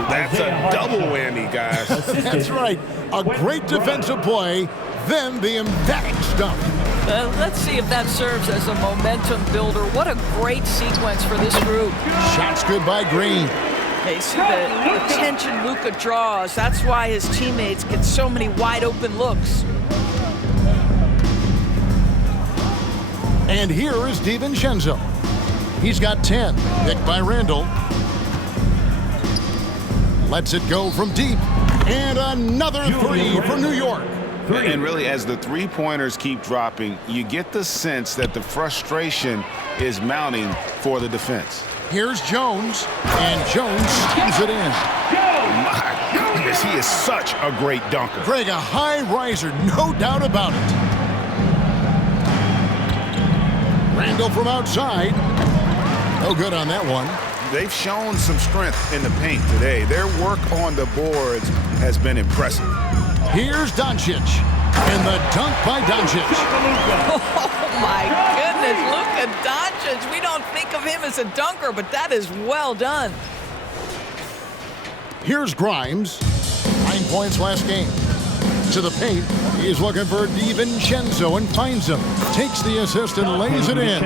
That's a double whammy, guys. That's right. A great defensive play, then the emphatic stuff. Let's see if that serves as a momentum builder. What a great sequence for this group. Shots good by Green. They see the attention Luka draws. That's why his teammates get so many wide open looks. And here is DiVincenzo. He's got 10, picked by Randall. Lets it go from deep. And another 3 for New York. And really, as the three-pointers keep dropping, you get the sense that the frustration is mounting for the defense. Here's Jones, and Jones steams it in. My goodness, he is such a great dunker. Greg, a high riser, no doubt about it. Randall from outside. No good on that one. They've shown some strength in the paint today. Their work on the boards has been impressive. Here's Doncic, and the dunk by Doncic. Oh, my goodness, Luka Doncic. We don't think of him as a dunker, but that is well done. Here's Grimes, 9 points last game. To the paint, he's looking for DiVincenzo and finds him. Takes the assist and lays it in.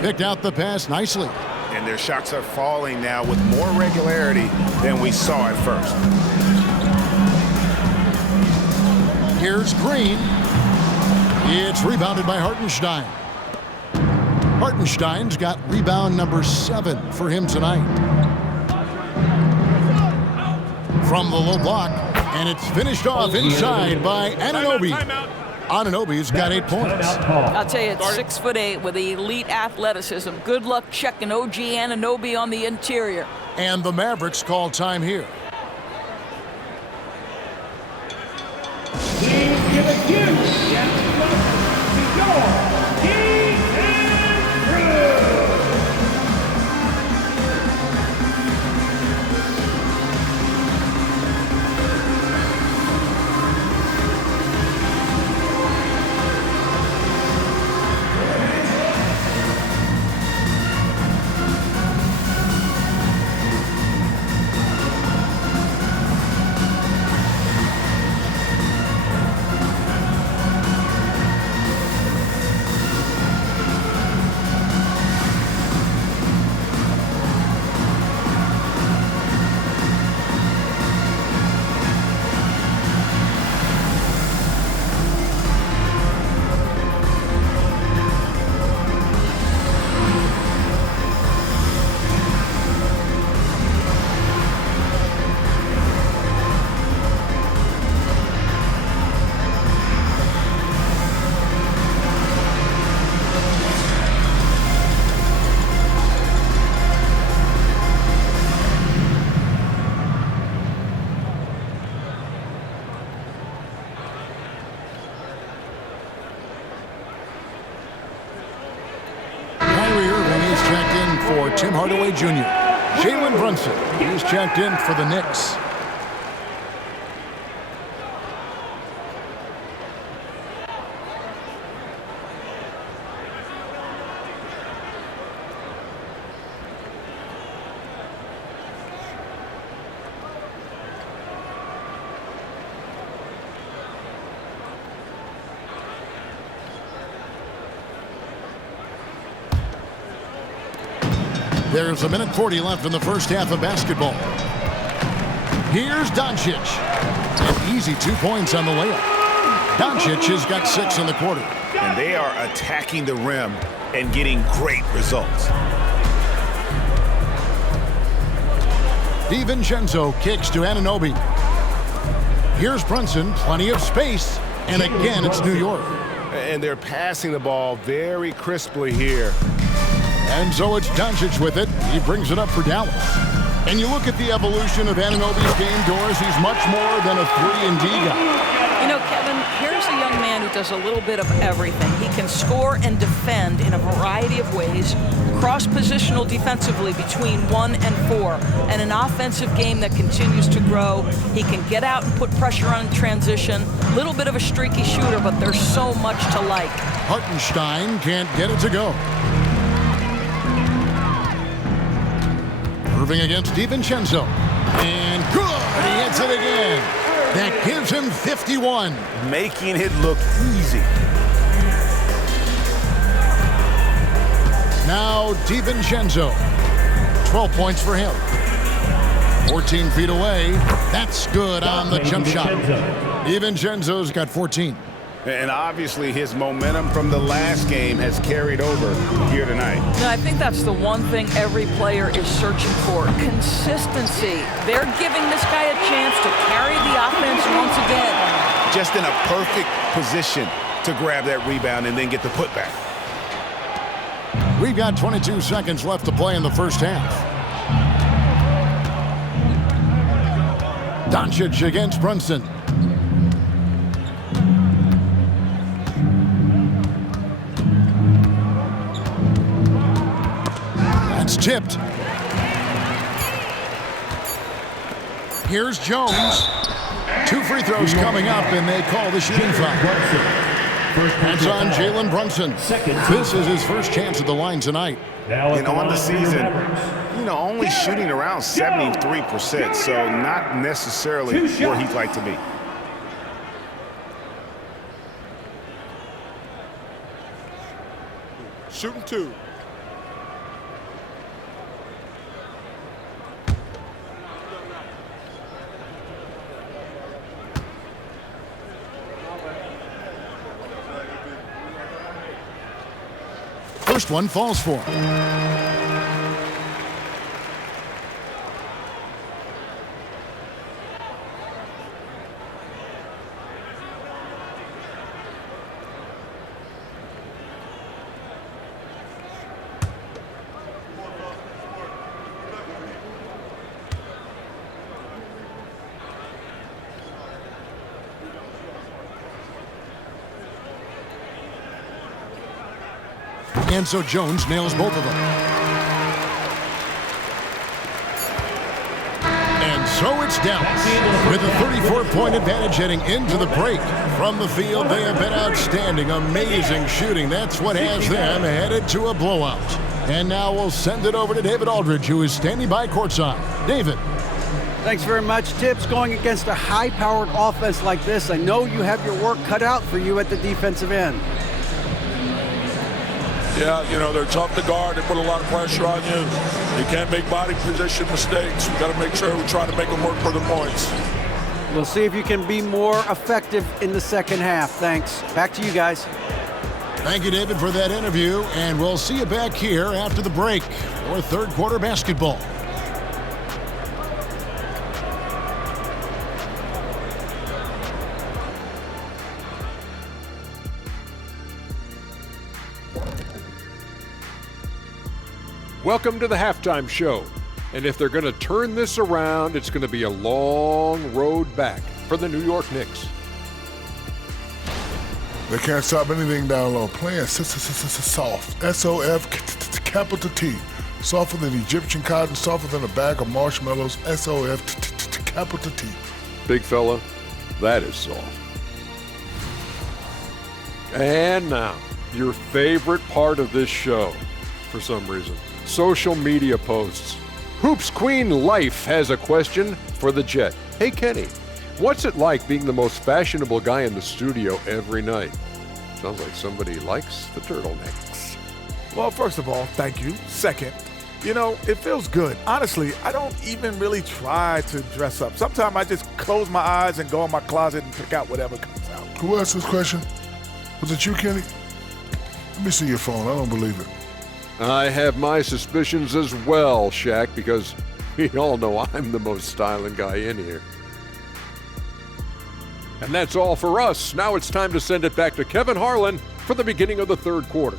Picked out the pass nicely. And their shots are falling now with more regularity than we saw at first. Here's Green. It's rebounded by Hartenstein. Hartenstein's got rebound number 7 for him tonight. From the low block, and it's finished off inside by Anunoby. Anunoby's got 8 points. I'll tell you, it's 6'8" with elite athleticism. Good luck checking OG Anunoby on the interior. And the Mavericks call time here. Tim Hardaway Jr. Jalen Brunson, he's checked in for the Knicks. There's 1:40 left in the first half of basketball. Here's Doncic. An easy 2 points on the layup. Doncic has got 6 in the quarter. And they are attacking the rim and getting great results. DiVincenzo kicks to Anunoby. Here's Brunson, plenty of space. And again, it's New York. And they're passing the ball very crisply here. And so it's Doncic with it. He brings it up for Dallas. And you look at the evolution of Anunoby's game, Doris, he's much more than a 3-and-D guy. You know, Kevin, here's a young man who does a little bit of everything. He can score and defend in a variety of ways, cross-positional defensively between 1 and 4, and an offensive game that continues to grow. He can get out and put pressure on transition. Little bit of a streaky shooter, but there's so much to like. Hartenstein can't get it to go. Irving against DiVincenzo. And good! He hits it again. That gives him 51. Making it look easy. Now DiVincenzo. 12 points for him. 14 feet away. That's good on the jump shot. DiVincenzo's got 14. And obviously his momentum from the last game has carried over here tonight. No, I think that's the one thing every player is searching for. Consistency. They're giving this guy a chance to carry the offense once again. Just in a perfect position to grab that rebound and then get the putback. We've got 22 seconds left to play in the first half. Doncic against Brunson. That's tipped. Here's Jones. 2 free throws coming up, and they call the shooting foul. That's on Jalen Brunson. This is his first chance at the line tonight. And on the season, you know, only shooting around 73%, so not necessarily where he'd like to be. Shooting 2. First one falls for him. And so Jones nails both of them. And so it's Dallas with a 34-point advantage heading into the break. From the field, they have been outstanding, amazing shooting. That's what has them headed to a blowout. And now we'll send it over to David Aldridge, who is standing by courtside. David. Thanks very much, Tips. Going against a high-powered offense like this, I know you have your work cut out for you at the defensive end. Yeah, you know, they're tough to guard. They put a lot of pressure on you. You can't make body position mistakes. We got to make sure we try to make them work for the points. We'll see if you can be more effective in the second half. Thanks. Back to you guys. Thank you, David, for that interview. And we'll see you back here after the break for third quarter basketball. Welcome to the halftime show. And if they're going to turn this around, it's going to be a long road back for the New York Knicks. They can't stop anything down low. Playing soft. S-O-F, capital T. Softer than Egyptian cotton, softer than a bag of marshmallows, SOF, capital T. Big fella, that is soft. And now, your favorite part of this show, for some reason, social media posts. Hoops Queen Life has a question for the Jet. Hey, Kenny, what's it like being the most fashionable guy in the studio every night? Sounds like somebody likes the turtlenecks. Well, first of all, thank you. Second, it feels good. Honestly, I don't even really try to dress up. Sometimes I just close my eyes and go in my closet and pick out whatever comes out. Who asked this question? Was it you, Kenny? Let me see your phone. I don't believe it. I have my suspicions as well, Shaq, because we all know I'm the most styling guy in here. And that's all for us. Now it's time to send it back to Kevin Harlan for the beginning of the third quarter.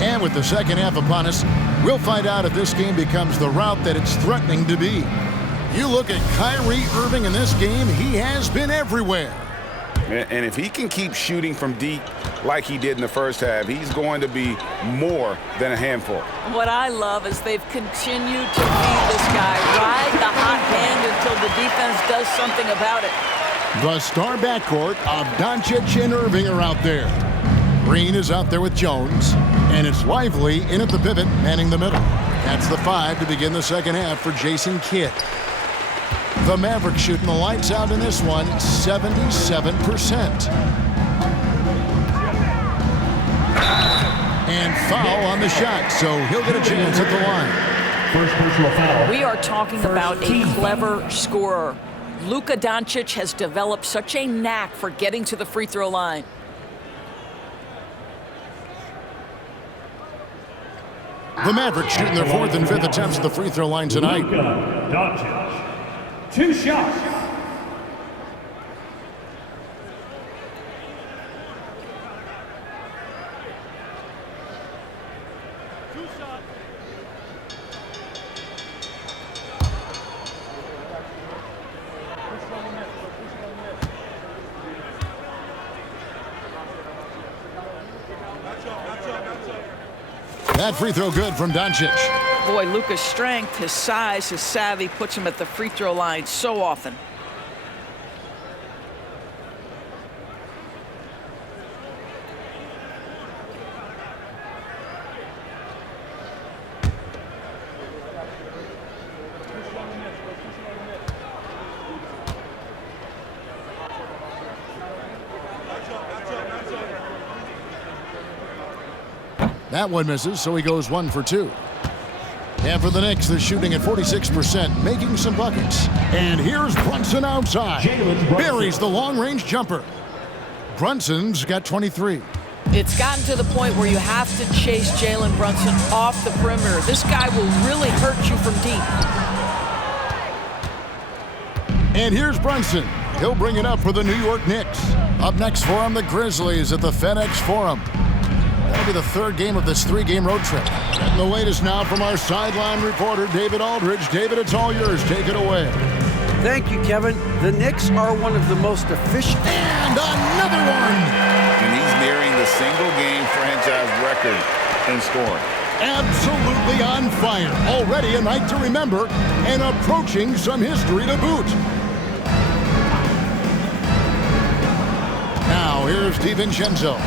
And with the second half upon us, we'll find out if this game becomes the route that it's threatening to be. You look at Kyrie Irving in this game, he has been everywhere. And if he can keep shooting from deep like he did in the first half, he's going to be more than a handful. What I love is they've continued to feed this guy, ride the hot hand until the defense does something about it. The star backcourt of Donte and Irving are out there. Green is out there with Jones, and it's Lively in at the pivot, manning the middle. That's the 5 to begin the second half for Jason Kidd. The Mavericks shooting the lights out in this one, 77%. And foul on the shot, so he'll get a chance at the line. First personal foul. We are talking about a clever scorer. Luka Doncic has developed such a knack for getting to the free throw line. The Mavericks shooting their 4th and 5th attempts at the free throw line tonight. Luka Doncic. 2 shots. That free throw good from Doncic. Boy, Luka's strength, his size, his savvy puts him at the free throw line so often. That one misses, so he goes 1 for 2. And for the Knicks, they're shooting at 46%, making some buckets. And here's Brunson outside. Buries the long-range jumper. Brunson's got 23. It's gotten to the point where you have to chase Jalen Brunson off the perimeter. This guy will really hurt you from deep. And here's Brunson. He'll bring it up for the New York Knicks. Up next for him, the Grizzlies at the FedEx Forum. That'll be the 3rd game of this 3-game road trip. And the latest now from our sideline reporter, David Aldridge. David, it's all yours. Take it away. Thank you, Kevin. The Knicks are one of the most efficient. And another one. And he's nearing the single-game franchise record in scoring. Absolutely on fire. Already a night to remember and approaching some history to boot. Now, here's DiVincenzo.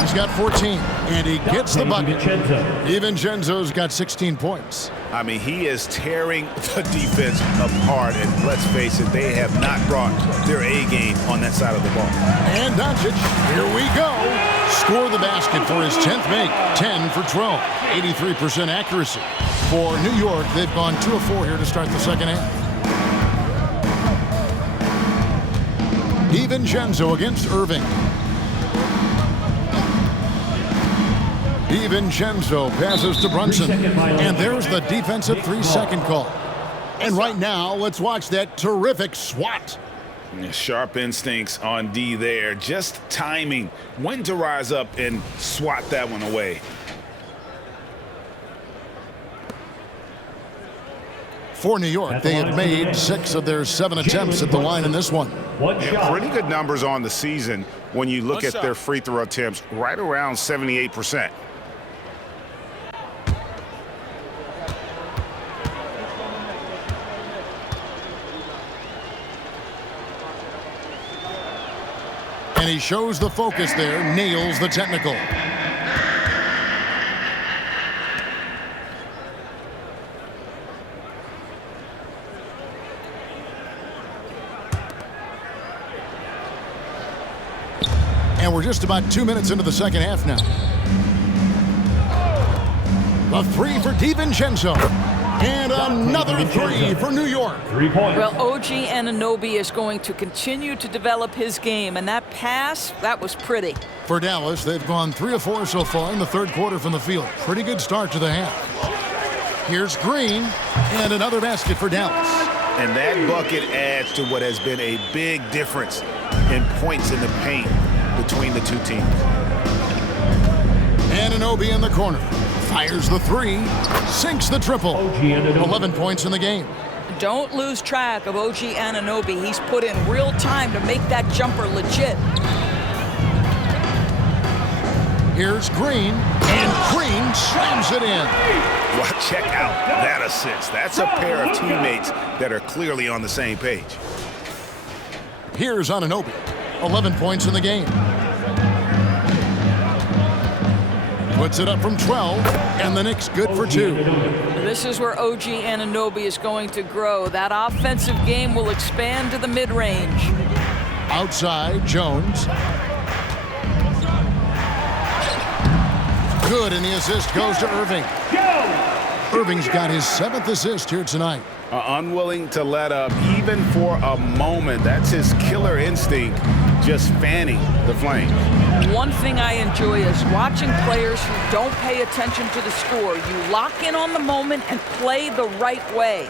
He's got 14, and he gets the bucket. DiVincenzo's got 16 points. I mean, he is tearing the defense apart, and let's face it, they have not brought their A-game on that side of the ball. And Doncic, here we go. Score the basket for his 10th make, 10 for 12, 83% accuracy. For New York, they've gone 2 of 4 here to start the second half. DiVincenzo against Irving. DiVincenzo passes to Brunson, and there's the defensive 3-second call. And right now, let's watch that terrific swat. Sharp instincts on D there, just timing when to rise up and swat that one away. For New York, they had made 6 of their 7 attempts at the line in this one. Yeah, pretty good numbers on the season when you look at their free throw attempts, right around 78%. And he shows the focus there, nails the technical. And we're just about 2 minutes into the second half now. A 3 for DiVincenzo. And another 3 for New York. 3 points. Well, OG Anunoby is going to continue to develop his game, and that pass, that was pretty. For Dallas, they've gone 3 of 4 so far in the third quarter from the field. Pretty good start to the half. Here's Green, and another basket for Dallas. And that bucket adds to what has been a big difference in points in the paint between the two teams. Anunoby in the corner. Fires the 3, sinks the triple. 11 points in the game. Don't lose track of OG Anunoby. He's put in real time to make that jumper legit. Here's Green, and Green slams it in. Well, check out that assist. That's a pair of teammates that are clearly on the same page. Here's Anunoby. 11 points in the game. Puts it up from 12, and the Knicks good for 2. This is where OG Anunoby is going to grow. That offensive game will expand to the mid-range. Outside, Jones. Good, and the assist goes to Irving. Irving's got his 7th assist here tonight. Unwilling to let up even for a moment. That's his killer instinct, just fanning the flames. One thing I enjoy is watching players who don't pay attention to the score. You lock in on the moment and play the right way.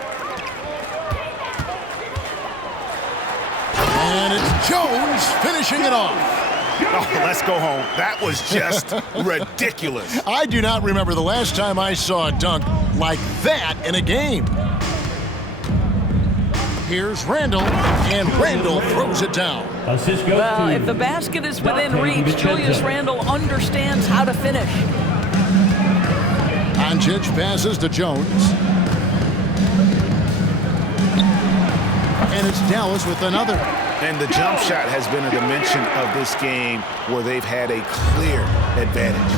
And it's Jones finishing it off. Oh, let's go home. That was just ridiculous. I do not remember the last time I saw a dunk like that in a game. Here's Randall, and Randall throws it down. Well, if the basket is within reach, Julius Randle understands how to finish. Doncic passes to Jones. And it's Dallas with another. And the jump shot has been a dimension of this game where they've had a clear advantage.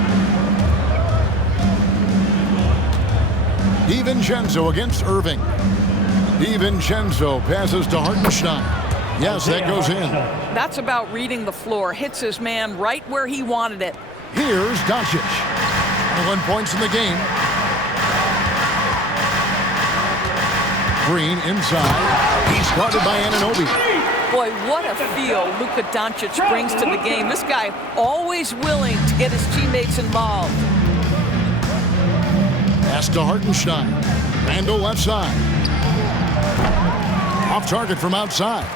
DiVincenzo against Irving. DiVincenzo passes to Hartenstein. Yes, that goes in. That's about reading the floor. Hits his man right where he wanted it. Here's Doncic. 11 points in the game. Green inside. He's guarded by Anunoby. Boy, what a feel Luka Doncic brings to the game. This guy always willing to get his teammates involved. Pass to Hartenstein. Randall left side. Off target from outside.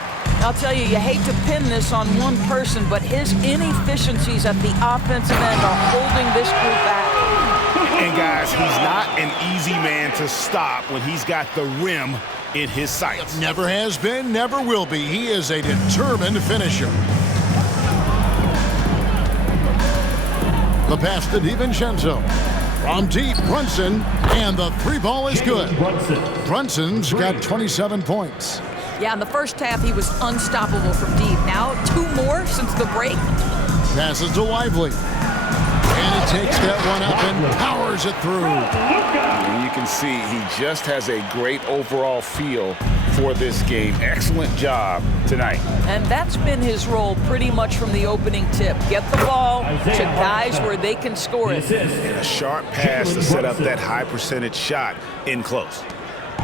I'll tell you, you hate to pin this on one person, but his inefficiencies at the offensive end are holding this group back. And guys, he's not an easy man to stop when he's got the rim in his sights. Never has been, never will be. He is a determined finisher. The pass to DiVincenzo. From deep, Brunson, and the 3 ball is good. Brunson's got 27 points. Yeah, in the first half, he was unstoppable from deep. Now, 2 more since the break. Passes to Lively. And it takes that one up and powers it through. And you can see he just has a great overall feel for this game. Excellent job tonight. And that's been his role pretty much from the opening tip. Get the ball to guys where they can score it. And a sharp pass to set up that high percentage shot in close.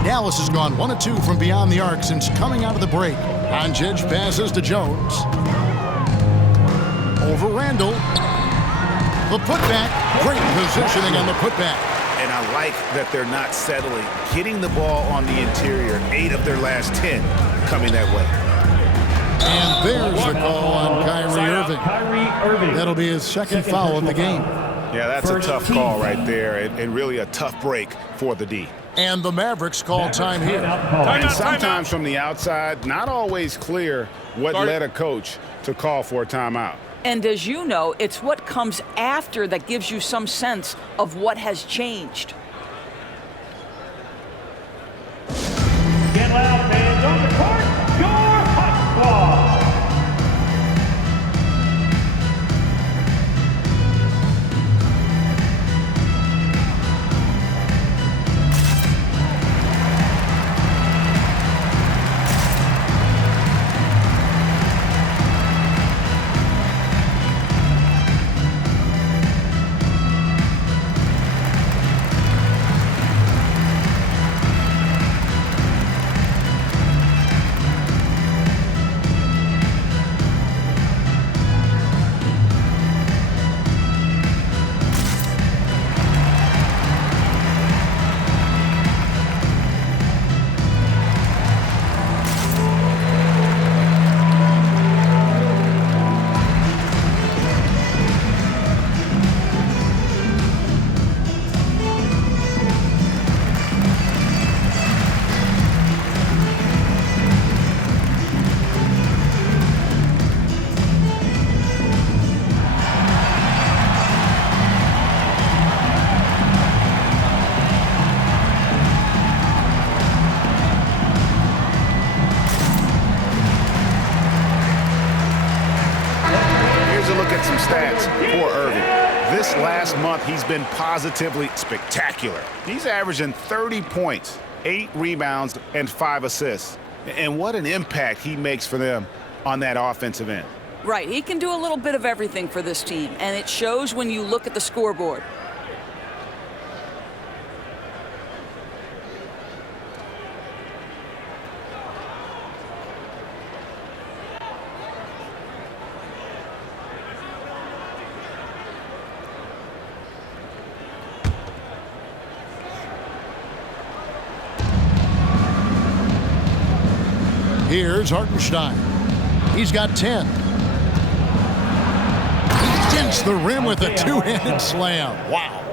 Dallas has gone 1 of 2 from beyond the arc since coming out of the break. Doncic passes to Jones. Over Randall. The putback. Great positioning on the putback. And I like that they're not settling. Getting the ball on the interior, 8 of their last 10 coming that way. And there's the call on Kyrie Irving. That'll be his 2nd foul of the game. Yeah, that's a tough call right there, and really a tough break for the D. And the Mavericks call time here. And sometimes from the outside, not always clear what led a coach to call for a timeout. And as you know, it's what comes after that gives you some sense of what has changed. Get loud, fans. On the court, your hot squad. Some stats for Irving. This last month, he's been positively spectacular. He's averaging 30 points, 8 rebounds, and 5 assists. And what an impact he makes for them on that offensive end. Right, he can do a little bit of everything for this team, and it shows when you look at the scoreboard. Here's Hartenstein. He's got 10. He dents the rim with a two-handed slam. Wow.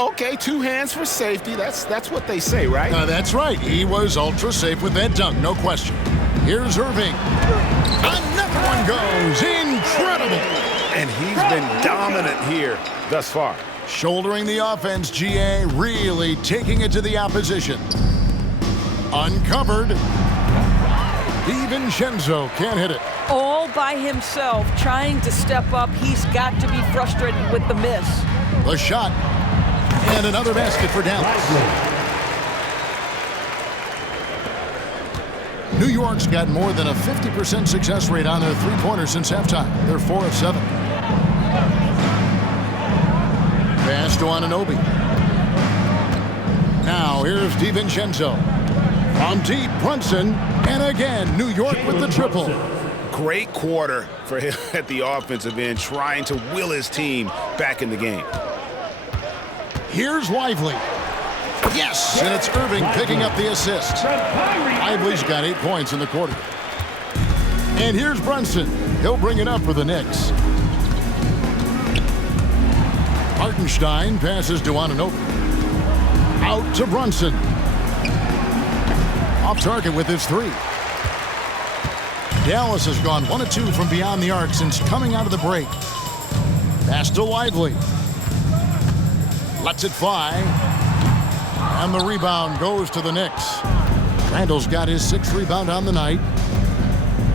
Okay, 2 hands for safety. That's what they say, right? That's right. He was ultra safe with that dunk, no question. Here's Irving. Another one goes. Incredible. And he's been dominant here thus far. Shouldering the offense, GA really taking it to the opposition. Uncovered. DiVincenzo can't hit it. All by himself, trying to step up. He's got to be frustrated with the miss. The shot. And another basket for Dallas. New York's got more than a 50% success rate on their three-pointers since halftime. They're 4 of 7. Pass to Anunoby. Now here's DiVincenzo. From deep, Brunson, and again, New York with the triple. Great quarter for him at the offensive end, trying to will his team back in the game. Here's Lively. Yes, and it's Irving picking up the assist. Lively's got 8 points in the quarter. And here's Brunson. He'll bring it up for the Knicks. Hartenstein passes to Anunoby. Out to Brunson. Off target with his 3. Dallas has gone 1 of 2 from beyond the arc since coming out of the break. Pass to Lively. Lets it fly. And the rebound goes to the Knicks. Randall's got his 6th rebound on the night.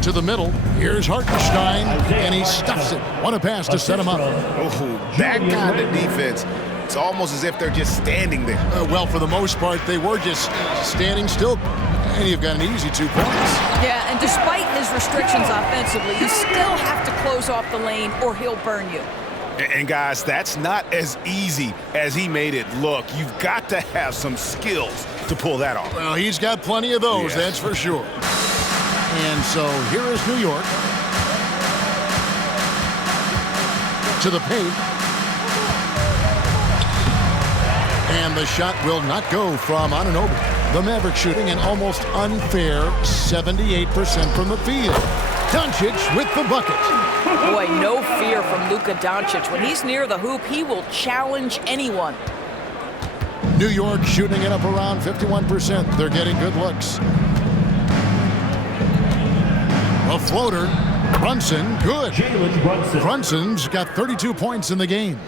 To the middle. Here's Hartenstein. And he stuffs it. What a pass to set him up. Oh, that kind of defense. It's almost as if they're just standing there. Well, for the most part, they were just standing still. And you've got an easy 2 points. Yeah, and despite his restrictions offensively, you still have to close off the lane or he'll burn you. And guys, that's not as easy as he made it look. You've got to have some skills to pull that off. Well, he's got plenty of those, that's for sure. And so here is New York. To the paint. And the shot will not go from Anunoby. The Mavericks shooting an almost unfair 78% from the field. Doncic with the bucket. Boy, no fear from Luka Doncic. When he's near the hoop, he will challenge anyone. New York shooting it up around 51%. They're getting good looks. A floater. Brunson, good. Brunson's got 32 points in the game.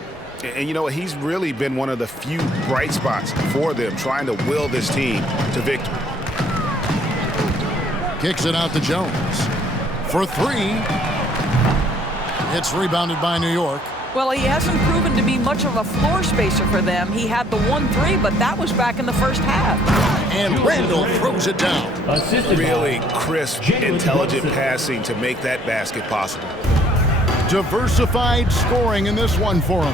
And you know what? He's really been one of the few bright spots for them, trying to will this team to victory. Kicks it out to Jones. For three. It's rebounded by New York. Well, he hasn't proven to be much of a floor spacer for them. He had the 1-3, but that was back in the first half. And Randall throws it down. Really crisp, intelligent passing to make that basket possible. Diversified scoring in this one for him.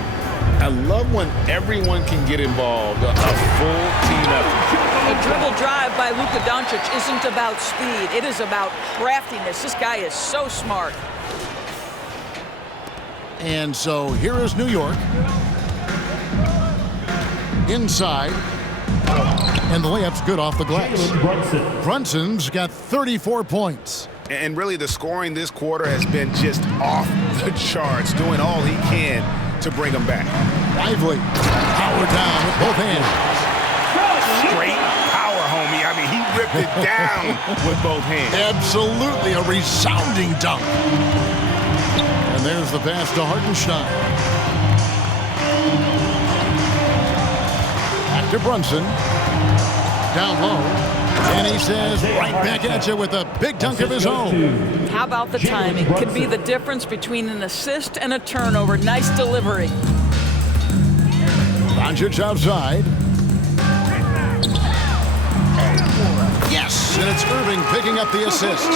I love when everyone can get involved, a full team effort. A dribble drive by Luka Doncic isn't about speed. It is about craftiness. This guy is so smart. And so here is New York. Inside. And the layup's good off the glass. Brunson's got 34 points. And really the scoring this quarter has been just off the charts, doing all he can to bring them back. Lively. Power down with both hands. Straight power, homie. I mean, he ripped it down with both hands. Absolutely a resounding dunk. And there's the pass to Hartenstein. Back to Brunson. Down low. And he says right back at you with a big dunk of his own. How about the timing? Could be the difference between an assist and a turnover. Nice delivery. Doncic outside. Yes, and it's Irving picking up the assist.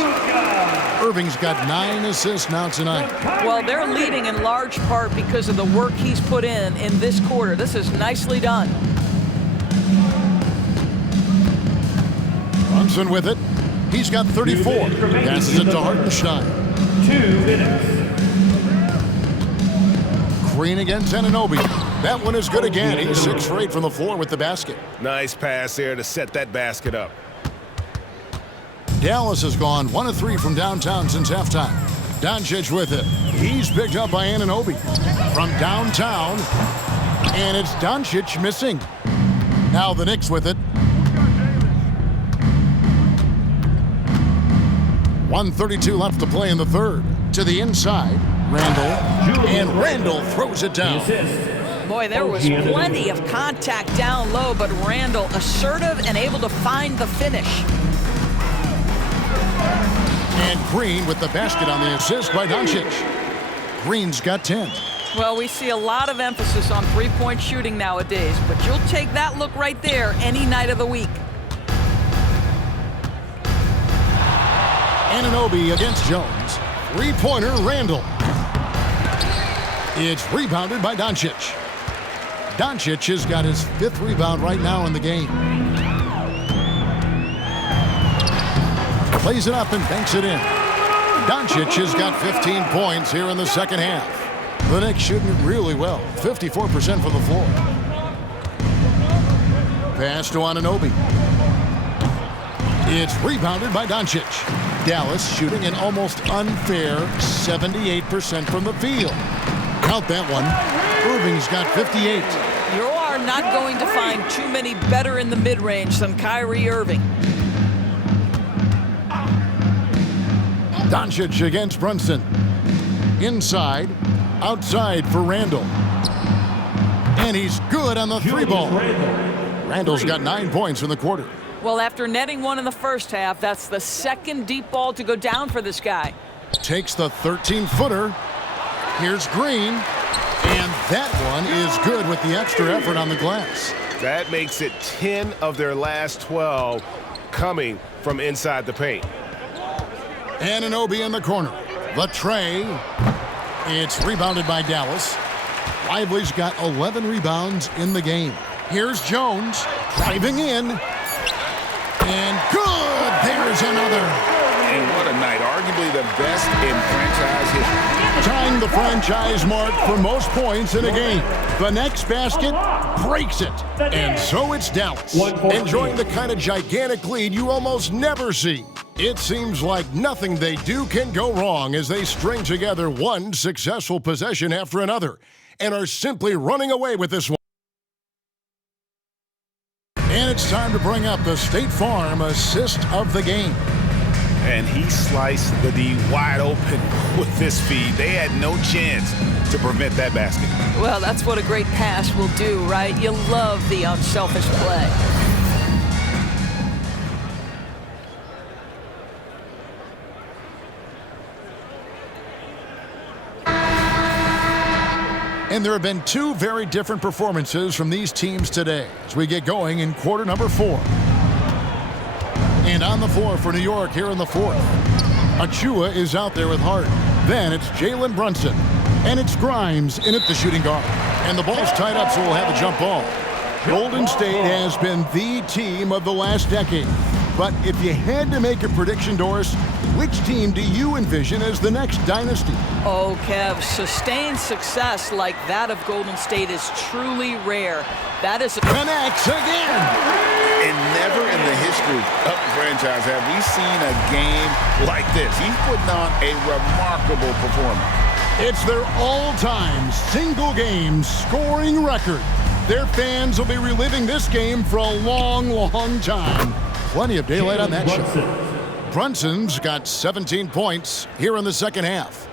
Irving's got 9 assists now tonight. Well, they're leading in large part because of the work he's put in this quarter. This is nicely done. Brunson with it. He's got 34. Passes it to Hartenstein. 2 minutes. Green against Anunoby. That one is good again. He's 6 for 8 from the floor with the basket. Nice pass there to set that basket up. Dallas has gone 1 of 3 from downtown since halftime. Doncic with it. He's picked up by Anunoby from downtown. And it's Doncic missing. Now the Knicks with it. 1:32 left to play in the third. To the inside. Randall. And Randall throws it down. Boy, there was plenty of contact down low, but Randall assertive and able to find the finish. And Green with the basket on the assist by Doncic. Green's got 10. Well, we see a lot of emphasis on three-point shooting nowadays, but you'll take that look right there any night of the week. Anunoby against Jones. Three-pointer, Randall. It's rebounded by Doncic. Doncic has got his 5th rebound right now in the game. Plays it up and banks it in. Doncic has got 15 points here in the second half. The Knicks shooting it really well. 54% from the floor. Pass to Anunoby. It's rebounded by Doncic. Dallas shooting an almost unfair 78% from the field. Count that one. Irving's got 58. You are not going to find too many better in the mid-range than Kyrie Irving. Doncic against Brunson. Inside. Outside for Randall. And he's good on the 3-ball. Randall's got 9 points in the quarter. Well, after netting one in the first half, that's the second deep ball to go down for this guy. Takes the 13-footer. Here's Green. And that one is good with the extra effort on the glass. That makes it 10 of their last 12 coming from inside the paint. Anunoby in the corner. The tray. It's rebounded by Dallas. Lively's got 11 rebounds in the game. Here's Jones driving in. And good! There's another. And what a night. Arguably the best in franchise history. Tying the franchise mark for most points in a game. The next basket breaks it. And so it's Dallas. Enjoying the kind of gigantic lead you almost never see. It seems like nothing they do can go wrong as they string together one successful possession after another and are simply running away with this one. And it's time to bring up the State Farm assist of the game. And he sliced the D wide open with this feed. They had no chance to prevent that basket. Well, that's what a great pass will do, right? You love the unselfish play. And there have been two very different performances from these teams today as we get going in quarter number 4. And on the floor for New York here in the 4th. Achua is out there with Hart. Then it's Jalen Brunson. And it's Grimes in at the shooting guard. And the ball's tied up, so we'll have a jump ball. Golden State has been the team of the last decade. But if you had to make a prediction, Doris, which team do you envision as the next dynasty? Oh, Kev, sustained success like that of Golden State is truly rare. That is connects again. And never in the history of the franchise have we seen a game like this. He's putting on a remarkable performance. It's their all-time single-game scoring record. Their fans will be reliving this game for a long, long time. Plenty of daylight on that shot. Brunson's got 17 points here in the second half.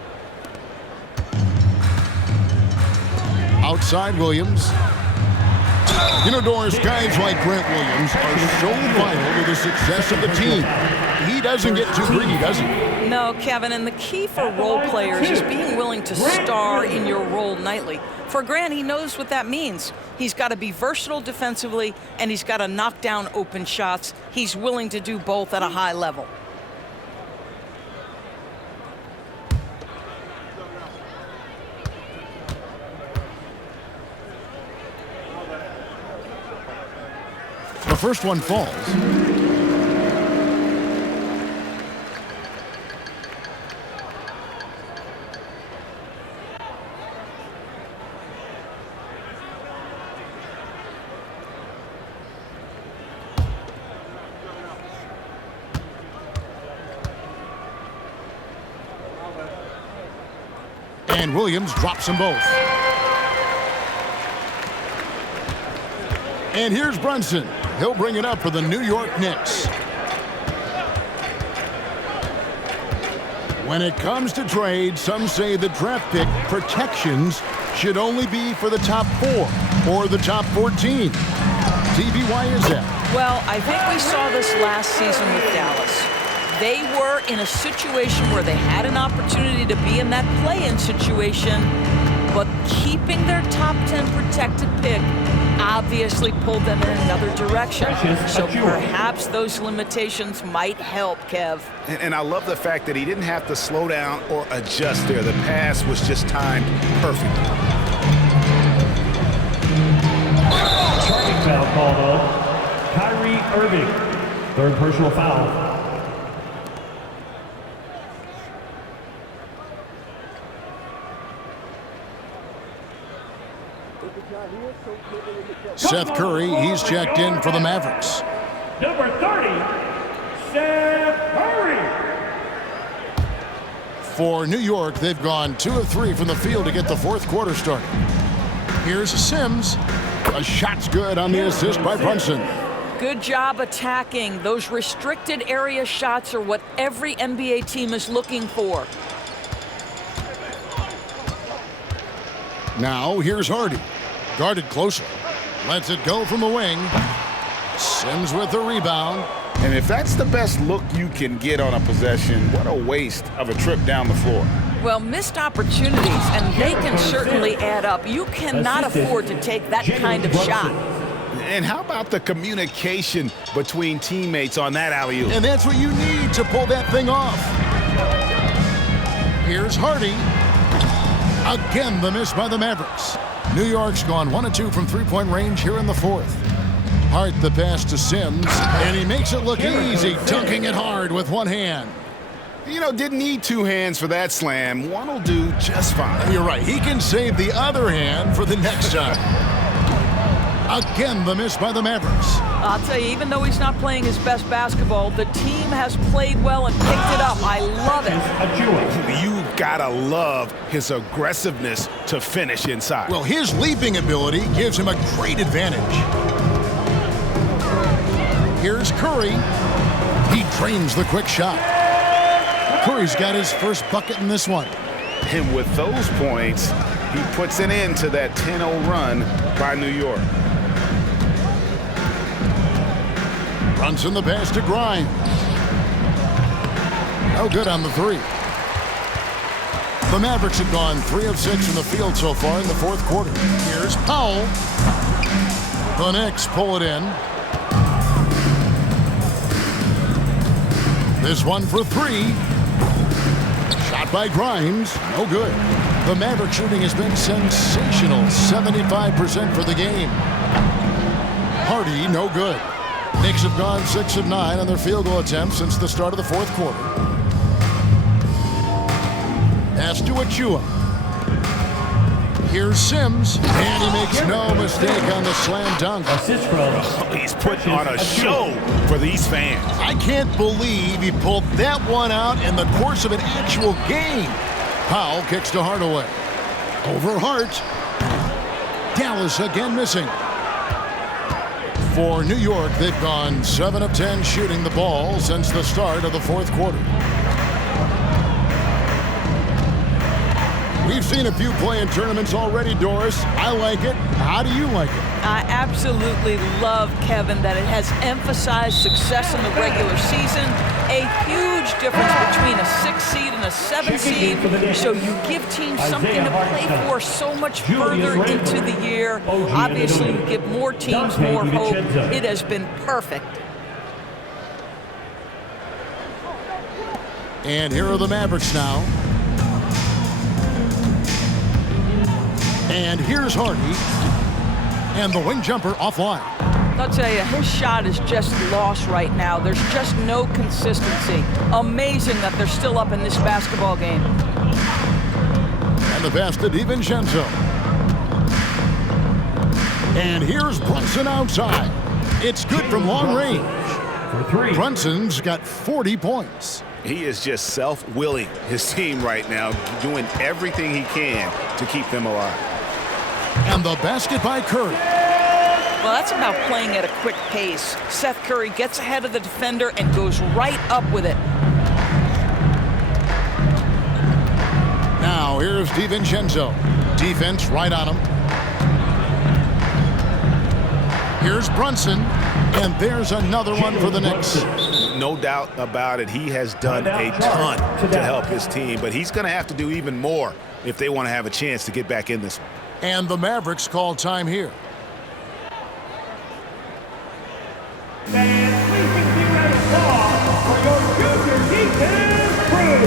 Outside Williams. You know, Doris, guys like Grant Williams are so vital to the success of the team. He doesn't get too greedy, does he? No, Kevin, and the key for role players is being willing to star in your role nightly. For Grant, he knows what that means. He's got to be versatile defensively, and he's got to knock down open shots. He's willing to do both at a high level. The first one falls. And Williams drops them both. And here's Brunson. He'll bring it up for the New York Knicks. When it comes to trade, some say the draft pick protections should only be for the top 4 or the top 14. TV, why is that? Well, I think we saw this last season with Dallas. They were in a situation where they had an opportunity to be in that play-in situation, but keeping their top 10 protected pick obviously pulled them in another direction. So perhaps those limitations might help, Kev. And I love the fact that he didn't have to slow down or adjust there. The pass was just timed perfectly. Charging foul called on Kyrie Irving. Third personal foul. Seth Curry, he's checked in for the Mavericks. Number 30, Seth Curry. For New York, they've gone 2 of 3 from the field to get the fourth quarter started. Here's Sims. A shot's good on the assist by Brunson. Good job attacking. Those restricted area shots are what every NBA team is looking for. Now, here's Hardy. Guarded closely. Lets it go from the wing. Sims with the rebound. And if that's the best look you can get on a possession, what a waste of a trip down the floor. Well, missed opportunities, and they can certainly add up. You cannot afford to take that kind of shot. And how about the communication between teammates on that alley-oop? And that's what you need to pull that thing off. Here's Hardy. Again, the miss by the Mavericks. New York's gone 1 of 2 from three-point range here in the fourth. Hart the pass to Sims, and he makes it look easy, dunking it hard with one hand. You know, didn't need 2 hands for that slam. One will do just fine. You're right. He can save the other hand for the next time. Again, the miss by the Mavericks. I'll tell you, even though he's not playing his best basketball, the team has played well and picked it up. I love it. You gotta love his aggressiveness to finish inside. Well, his leaping ability gives him a great advantage. Here's Curry. He drains the quick shot. Curry's got his first bucket in this one. And with those points, he puts an end to that 10-0 run by New York. Runs in the pass to Grimes. No good on the three. The Mavericks have gone 3 of 6 from the field so far in the fourth quarter. Here's Powell. The Knicks pull it in. This one for 3. Shot by Grimes. No good. The Maverick shooting has been sensational. 75% for the game. Hardy, no good. Knicks have gone 6 of 9 on their field goal attempts since the start of the fourth quarter. Pass to Achua. Here's Sims, and he makes no mistake on the slam dunk. He's putting on a show for these fans. I can't believe he pulled that one out in the course of an actual game. Powell kicks to Hardaway. Over Hart. Dallas again missing. For New York, they've gone 7 of 10 shooting the ball since the start of the fourth quarter. We've seen a few play-in tournaments already, Doris. I like it. How do you like it? I absolutely love, Kevin, that it has emphasized success in the regular season. A huge difference between a 6 seed and a 7 seed. So you give teams something to play for so much further into the year. Obviously, you give more teams more hope. It has been perfect. And here are the Mavericks now. And here's Hardy. And the wing jumper offline. I'll tell you, his shot is just lost right now. There's just no consistency. Amazing that they're still up in this basketball game. And the pass to DiVincenzo. And here's Brunson outside. It's good from long range. Brunson's got 40 points. He is just self-willing his team right now, doing everything he can to keep them alive. And the basket by Curry. Well, that's about playing at a quick pace. Seth Curry gets ahead of the defender and goes right up with it. Now here's DiVincenzo. Defense right on him. Here's Brunson. And there's another one for the Knicks. No doubt about it. He has done a ton to help his team, but he's going to have to do even more if they want to have a chance to get back in this one. And the Mavericks call time here. And please give a applause for your junior defense crew.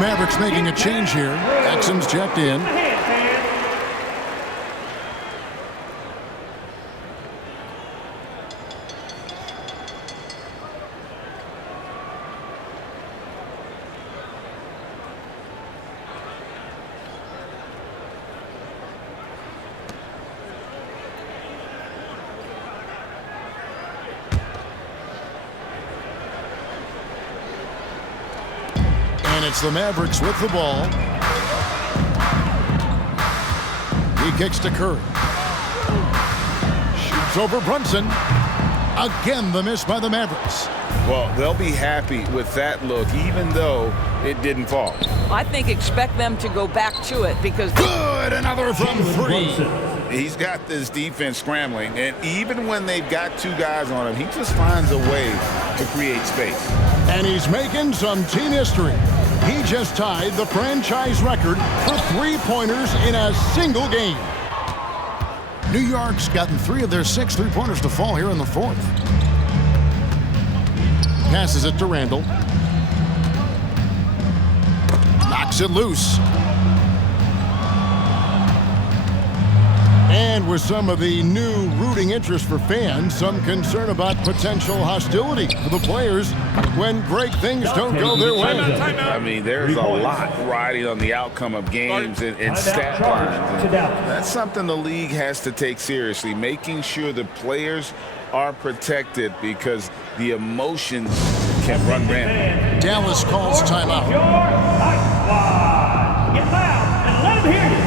Mavericks making a change here. Exum's checked in. And it's the Mavericks with the ball. He kicks to Curry. Shoots over Brunson. Again, the miss by the Mavericks. Well, they'll be happy with that look, even though it didn't fall. I think expect them to go back to it because... Good! Another from three. He's got this defense scrambling, and even when they've got two guys on him, he just finds a way to create space. And he's making some team history. He just tied the franchise record for three-pointers in a single game. New York's gotten 3 of their 6 three-pointers to fall here in the fourth. Passes it to Randall. Knocks it loose. And with some of the new rooting interest for fans, some concern about potential hostility for the players when great things don't go their way. I mean, there's a lot riding on the outcome of games and stat lines. That's something the league has to take seriously, making sure the players are protected because the emotions can run rampant. Dallas calls timeout. Get loud and let them hear you.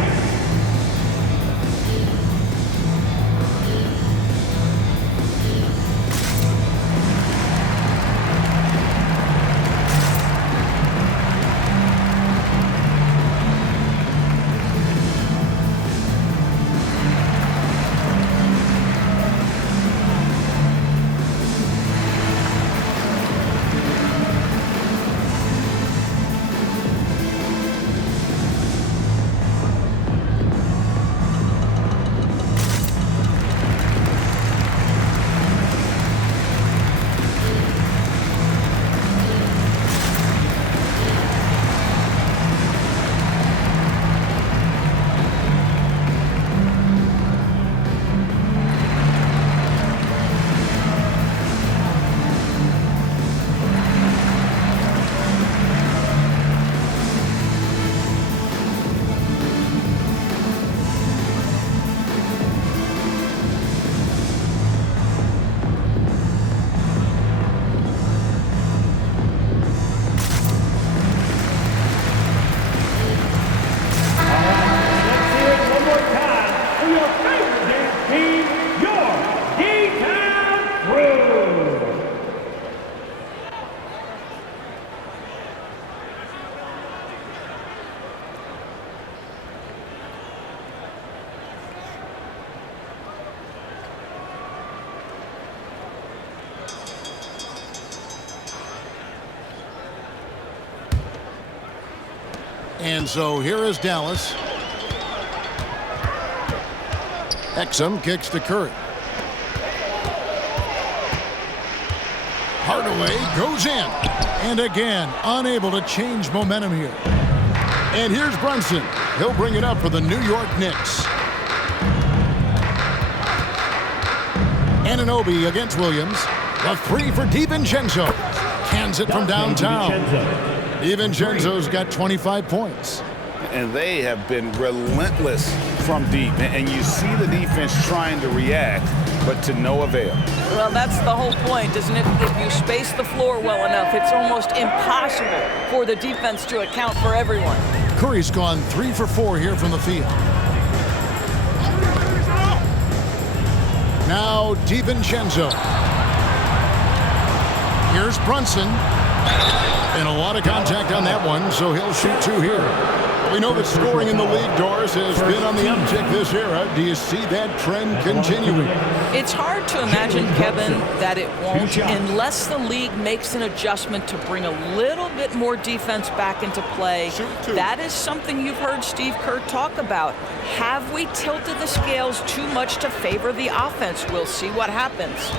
And so here is Dallas. Exum kicks to Curry. Hardaway goes in. And again, unable to change momentum here. And here's Brunson. He'll bring it up for the New York Knicks. Anunoby against Williams. The three for DiVincenzo. Cans it from downtown. DiVincenzo's got 25 points. And they have been relentless from deep. And you see the defense trying to react, but to no avail. Well, that's the whole point, isn't it? If you space the floor well enough, it's almost impossible for the defense to account for everyone. Curry's gone 3 for 4 here from the field. Now DiVincenzo. Here's Brunson. And a lot of contact on that one, so he'll shoot 2 here. We know that scoring in the league, Doris, has been on the uptick this era. Do you see that trend continuing? It's hard to imagine, Kevin, that it won't unless the league makes an adjustment to bring a little bit more defense back into play. That is something you've heard Steve Kerr talk about. Have we tilted the scales too much to favor the offense? We'll see what happens.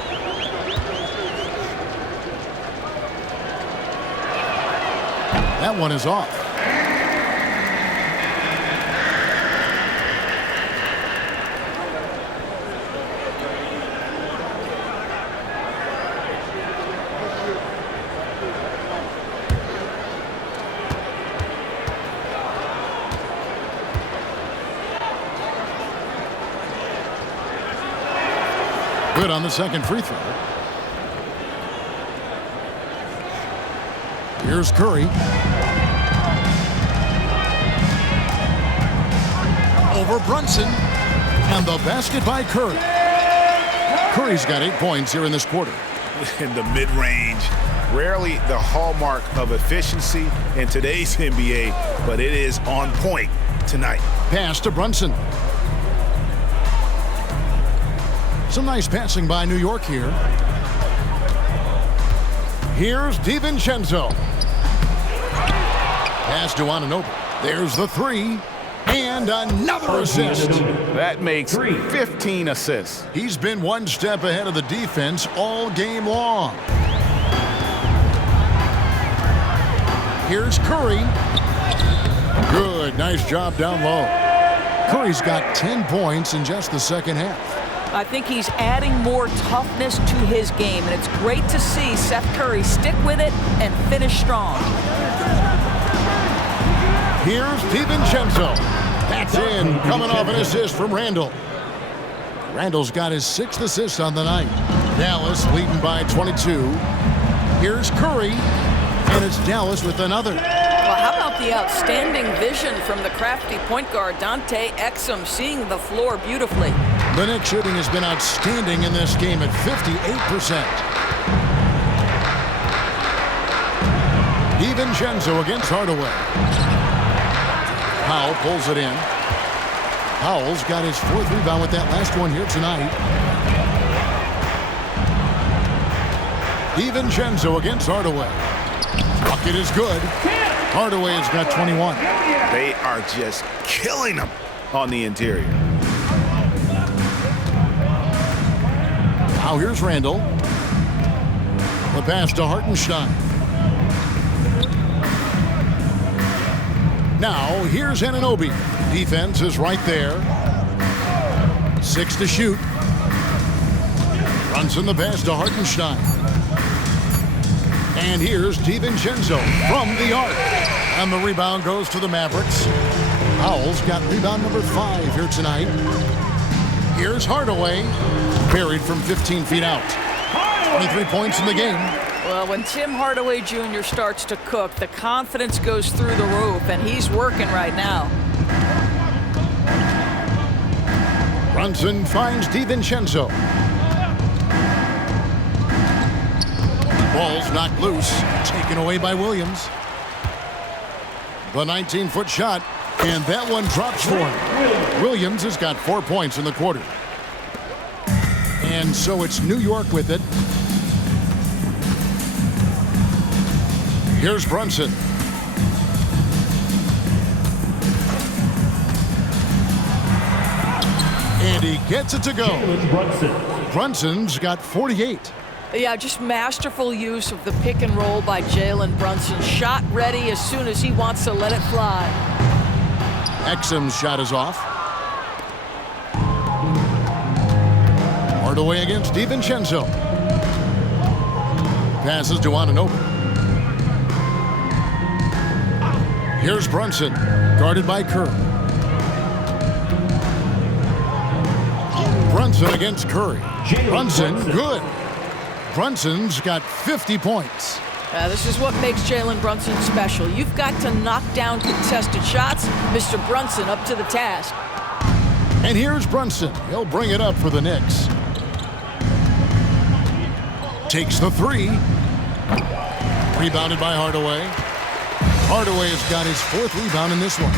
That one is off. Good on the second free throw. Here's Curry. over Brunson. And the basket by Curry. Curry's got 8 points here in this quarter. In the mid-range, rarely the hallmark of efficiency in today's NBA, but it is on point tonight. Pass to Brunson. Some nice passing by New York here. Here's DiVincenzo. Pass to Anunoby. There's the 3. And another assist. That makes 15 assists. He's been one step ahead of the defense all game long. Here's Curry. Good, nice job down low. Curry's got 10 points in just the second half. I think he's adding more toughness to his game, and it's great to see Seth Curry stick with it and finish strong. Here's DiVincenzo. That's in, coming off an assist from Randall. Randall's got his 6th assist on the night. Dallas leading by 22. Here's Curry, and it's Dallas with another. Well, how about the outstanding vision from the crafty point guard, Donte Exum, seeing the floor beautifully. The Knicks shooting has been outstanding in this game at 58%. DiVincenzo against Hardaway. Powell pulls it in. Powell's got his 4th rebound with that last one here tonight. DiVincenzo against Hardaway. Bucket is good. Hardaway has got 21. They are just killing them on the interior. Now here's Randall. The pass to Hartenstein. Now here's Anunoby. Defense is right there. 6 to shoot. Runs in the pass to Hartenstein. And here's DiVincenzo from the arc. And the rebound goes to the Mavericks. Powell's got rebound number 5 here tonight. Here's Hardaway. Buried from 15 feet out. 23 points in the game. Well, when Tim Hardaway Jr. starts to cook, the confidence goes through the roof, and he's working right now. Brunson finds DiVincenzo. Ball's knocked loose, taken away by Williams. The 19-foot shot, and that one drops for him. Williams has got 4 points in the quarter. And so it's New York with it. Here's Brunson. And he gets it to go. Brunson's got 48. Yeah, just masterful use of the pick and roll by Jalen Brunson. Shot ready as soon as he wants to let it fly. Exum's shot is off. Hardaway against DiVincenzo. Passes to Anunoby. Here's Brunson, guarded by Curry. Brunson against Curry. Brunson, good. Brunson's got 50 points. This is what makes Jalen Brunson special. You've got to knock down contested shots. Mr. Brunson up to the task. And here's Brunson. He'll bring it up for the Knicks. Takes the 3. Rebounded by Hardaway. Hardaway has got his 4th rebound in this one.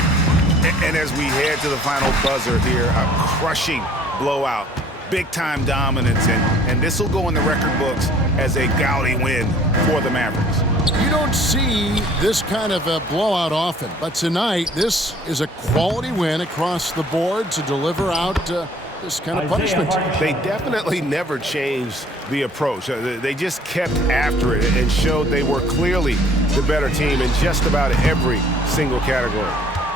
And as we head to the final buzzer here, a crushing blowout. Big-time dominance, and this will go in the record books as a gaudy win for the Mavericks. You don't see this kind of a blowout often, but tonight this is a quality win across the board to deliver out this kind of punishment. They definitely never changed the approach. They just kept after it and showed they were clearly the better team in just about every single category.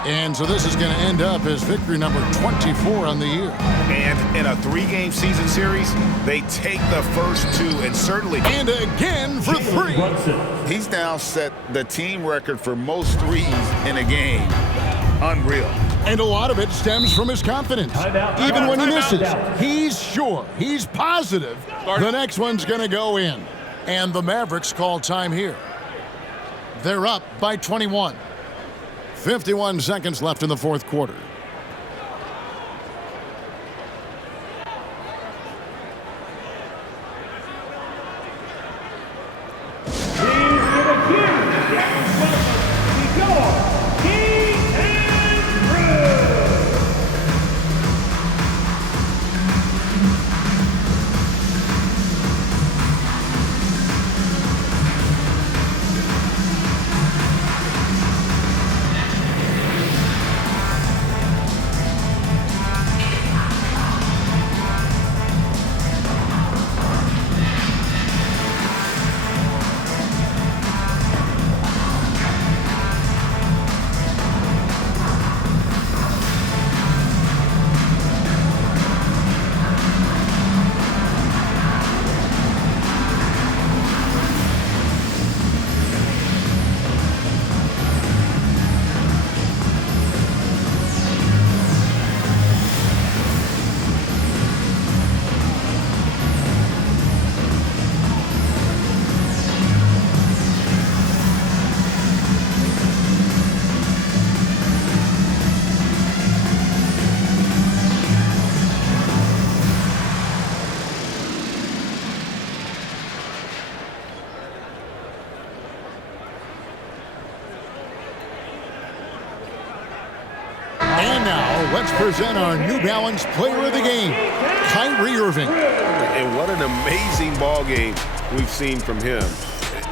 And so this is going to end up as victory number 24 on the year. And in a 3-game season series, they take the first 2 and certainly... And again for 3. He's now set the team record for most threes in a game. Unreal. And a lot of it stems from his confidence. Even when he misses, he's sure, he's positive the next one's going to go in. And the Mavericks call time here. They're up by 21. 51 seconds left in the 4th quarter. And now, let's present our New Balance Player of the Game, Kyrie Irving. And what an amazing ball game we've seen from him.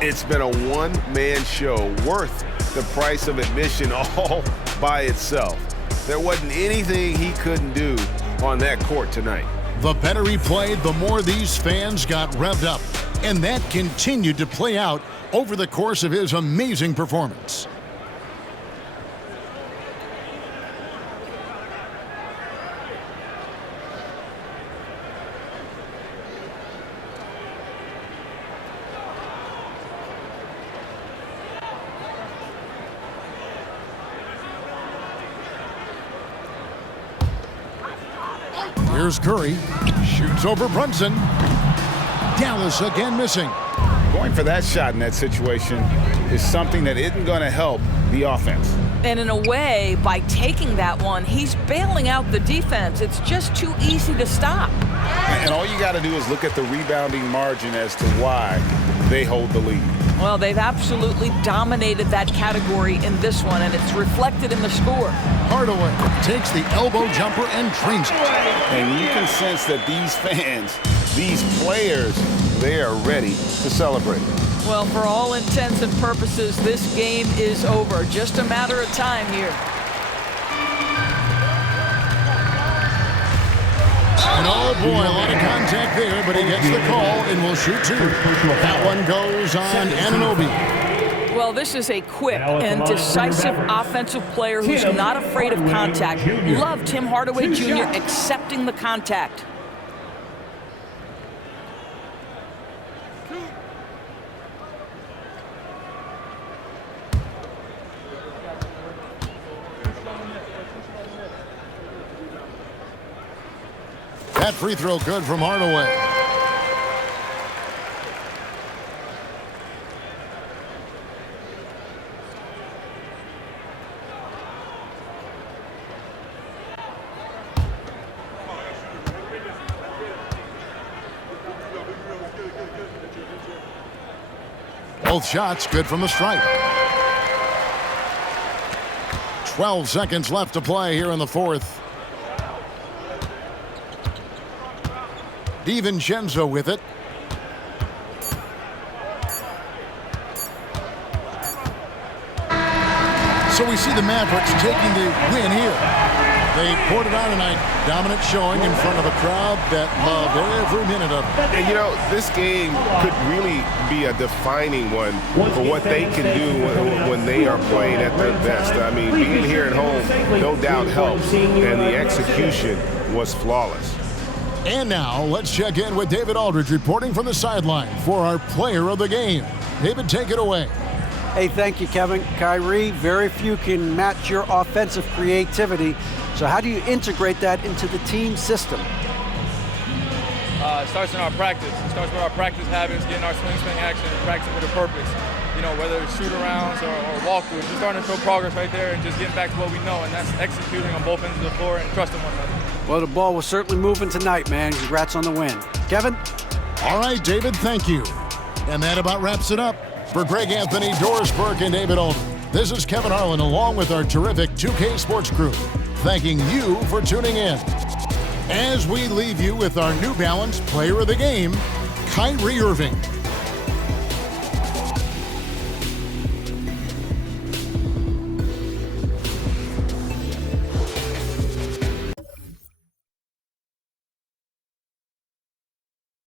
It's been a one-man show worth the price of admission all by itself. There wasn't anything he couldn't do on that court tonight. The better he played, the more these fans got revved up. And that continued to play out over the course of his amazing performance. Here's Curry, shoots over Brunson. Dallas again missing. Going for that shot in that situation is something that isn't going to help the offense. And in a way, by taking that one, he's bailing out the defense. It's just too easy to stop. And all you got to do is look at the rebounding margin as to why they hold the lead. Well, they've absolutely dominated that category in this one, and it's reflected in the score. Hardaway takes the elbow jumper and drains it. And you can sense that these fans, these players, they are ready to celebrate. Well, for all intents and purposes, this game is over. Just a matter of time here. And oh boy, a lot of contact there, but he gets the call and will shoot two. That one goes on Anunoby. Well, this is a quick and decisive offensive player who's not afraid of contact. Love Tim Hardaway Jr. accepting the contact. That free throw good from Hardaway. Both shots good from the stripe. 12 seconds left to play here in the fourth. DiVincenzo with it. So we see the Mavericks taking the win here. They poured it on tonight. Dominant showing in front of a crowd that loved every minute of it. And you know, this game could really be a defining one for what they can do when they are playing at their best. I mean, being here at home no doubt helps, and the execution was flawless. And now, let's check in with David Aldridge reporting from the sideline for our player of the game. David, take it away. Hey, thank you, Kevin. Kyrie, very few can match your offensive creativity. So how do you integrate that into the team system? It starts in our practice. It starts with our practice habits, getting our swing action, and practicing with a purpose. You know, whether it's shoot-arounds or walk-throughs, just starting to show progress right there and just getting back to what we know, and that's executing on both ends of the floor and trusting one another. Well, the ball was certainly moving tonight, man. Congrats on the win. Kevin? All right, David, thank you. And that about wraps it up. For Greg Anthony, Doris Burke, and David Alden, this is Kevin Harlan along with our terrific 2K Sports crew, thanking you for tuning in. As we leave you with our New Balance Player of the Game, Kyrie Irving.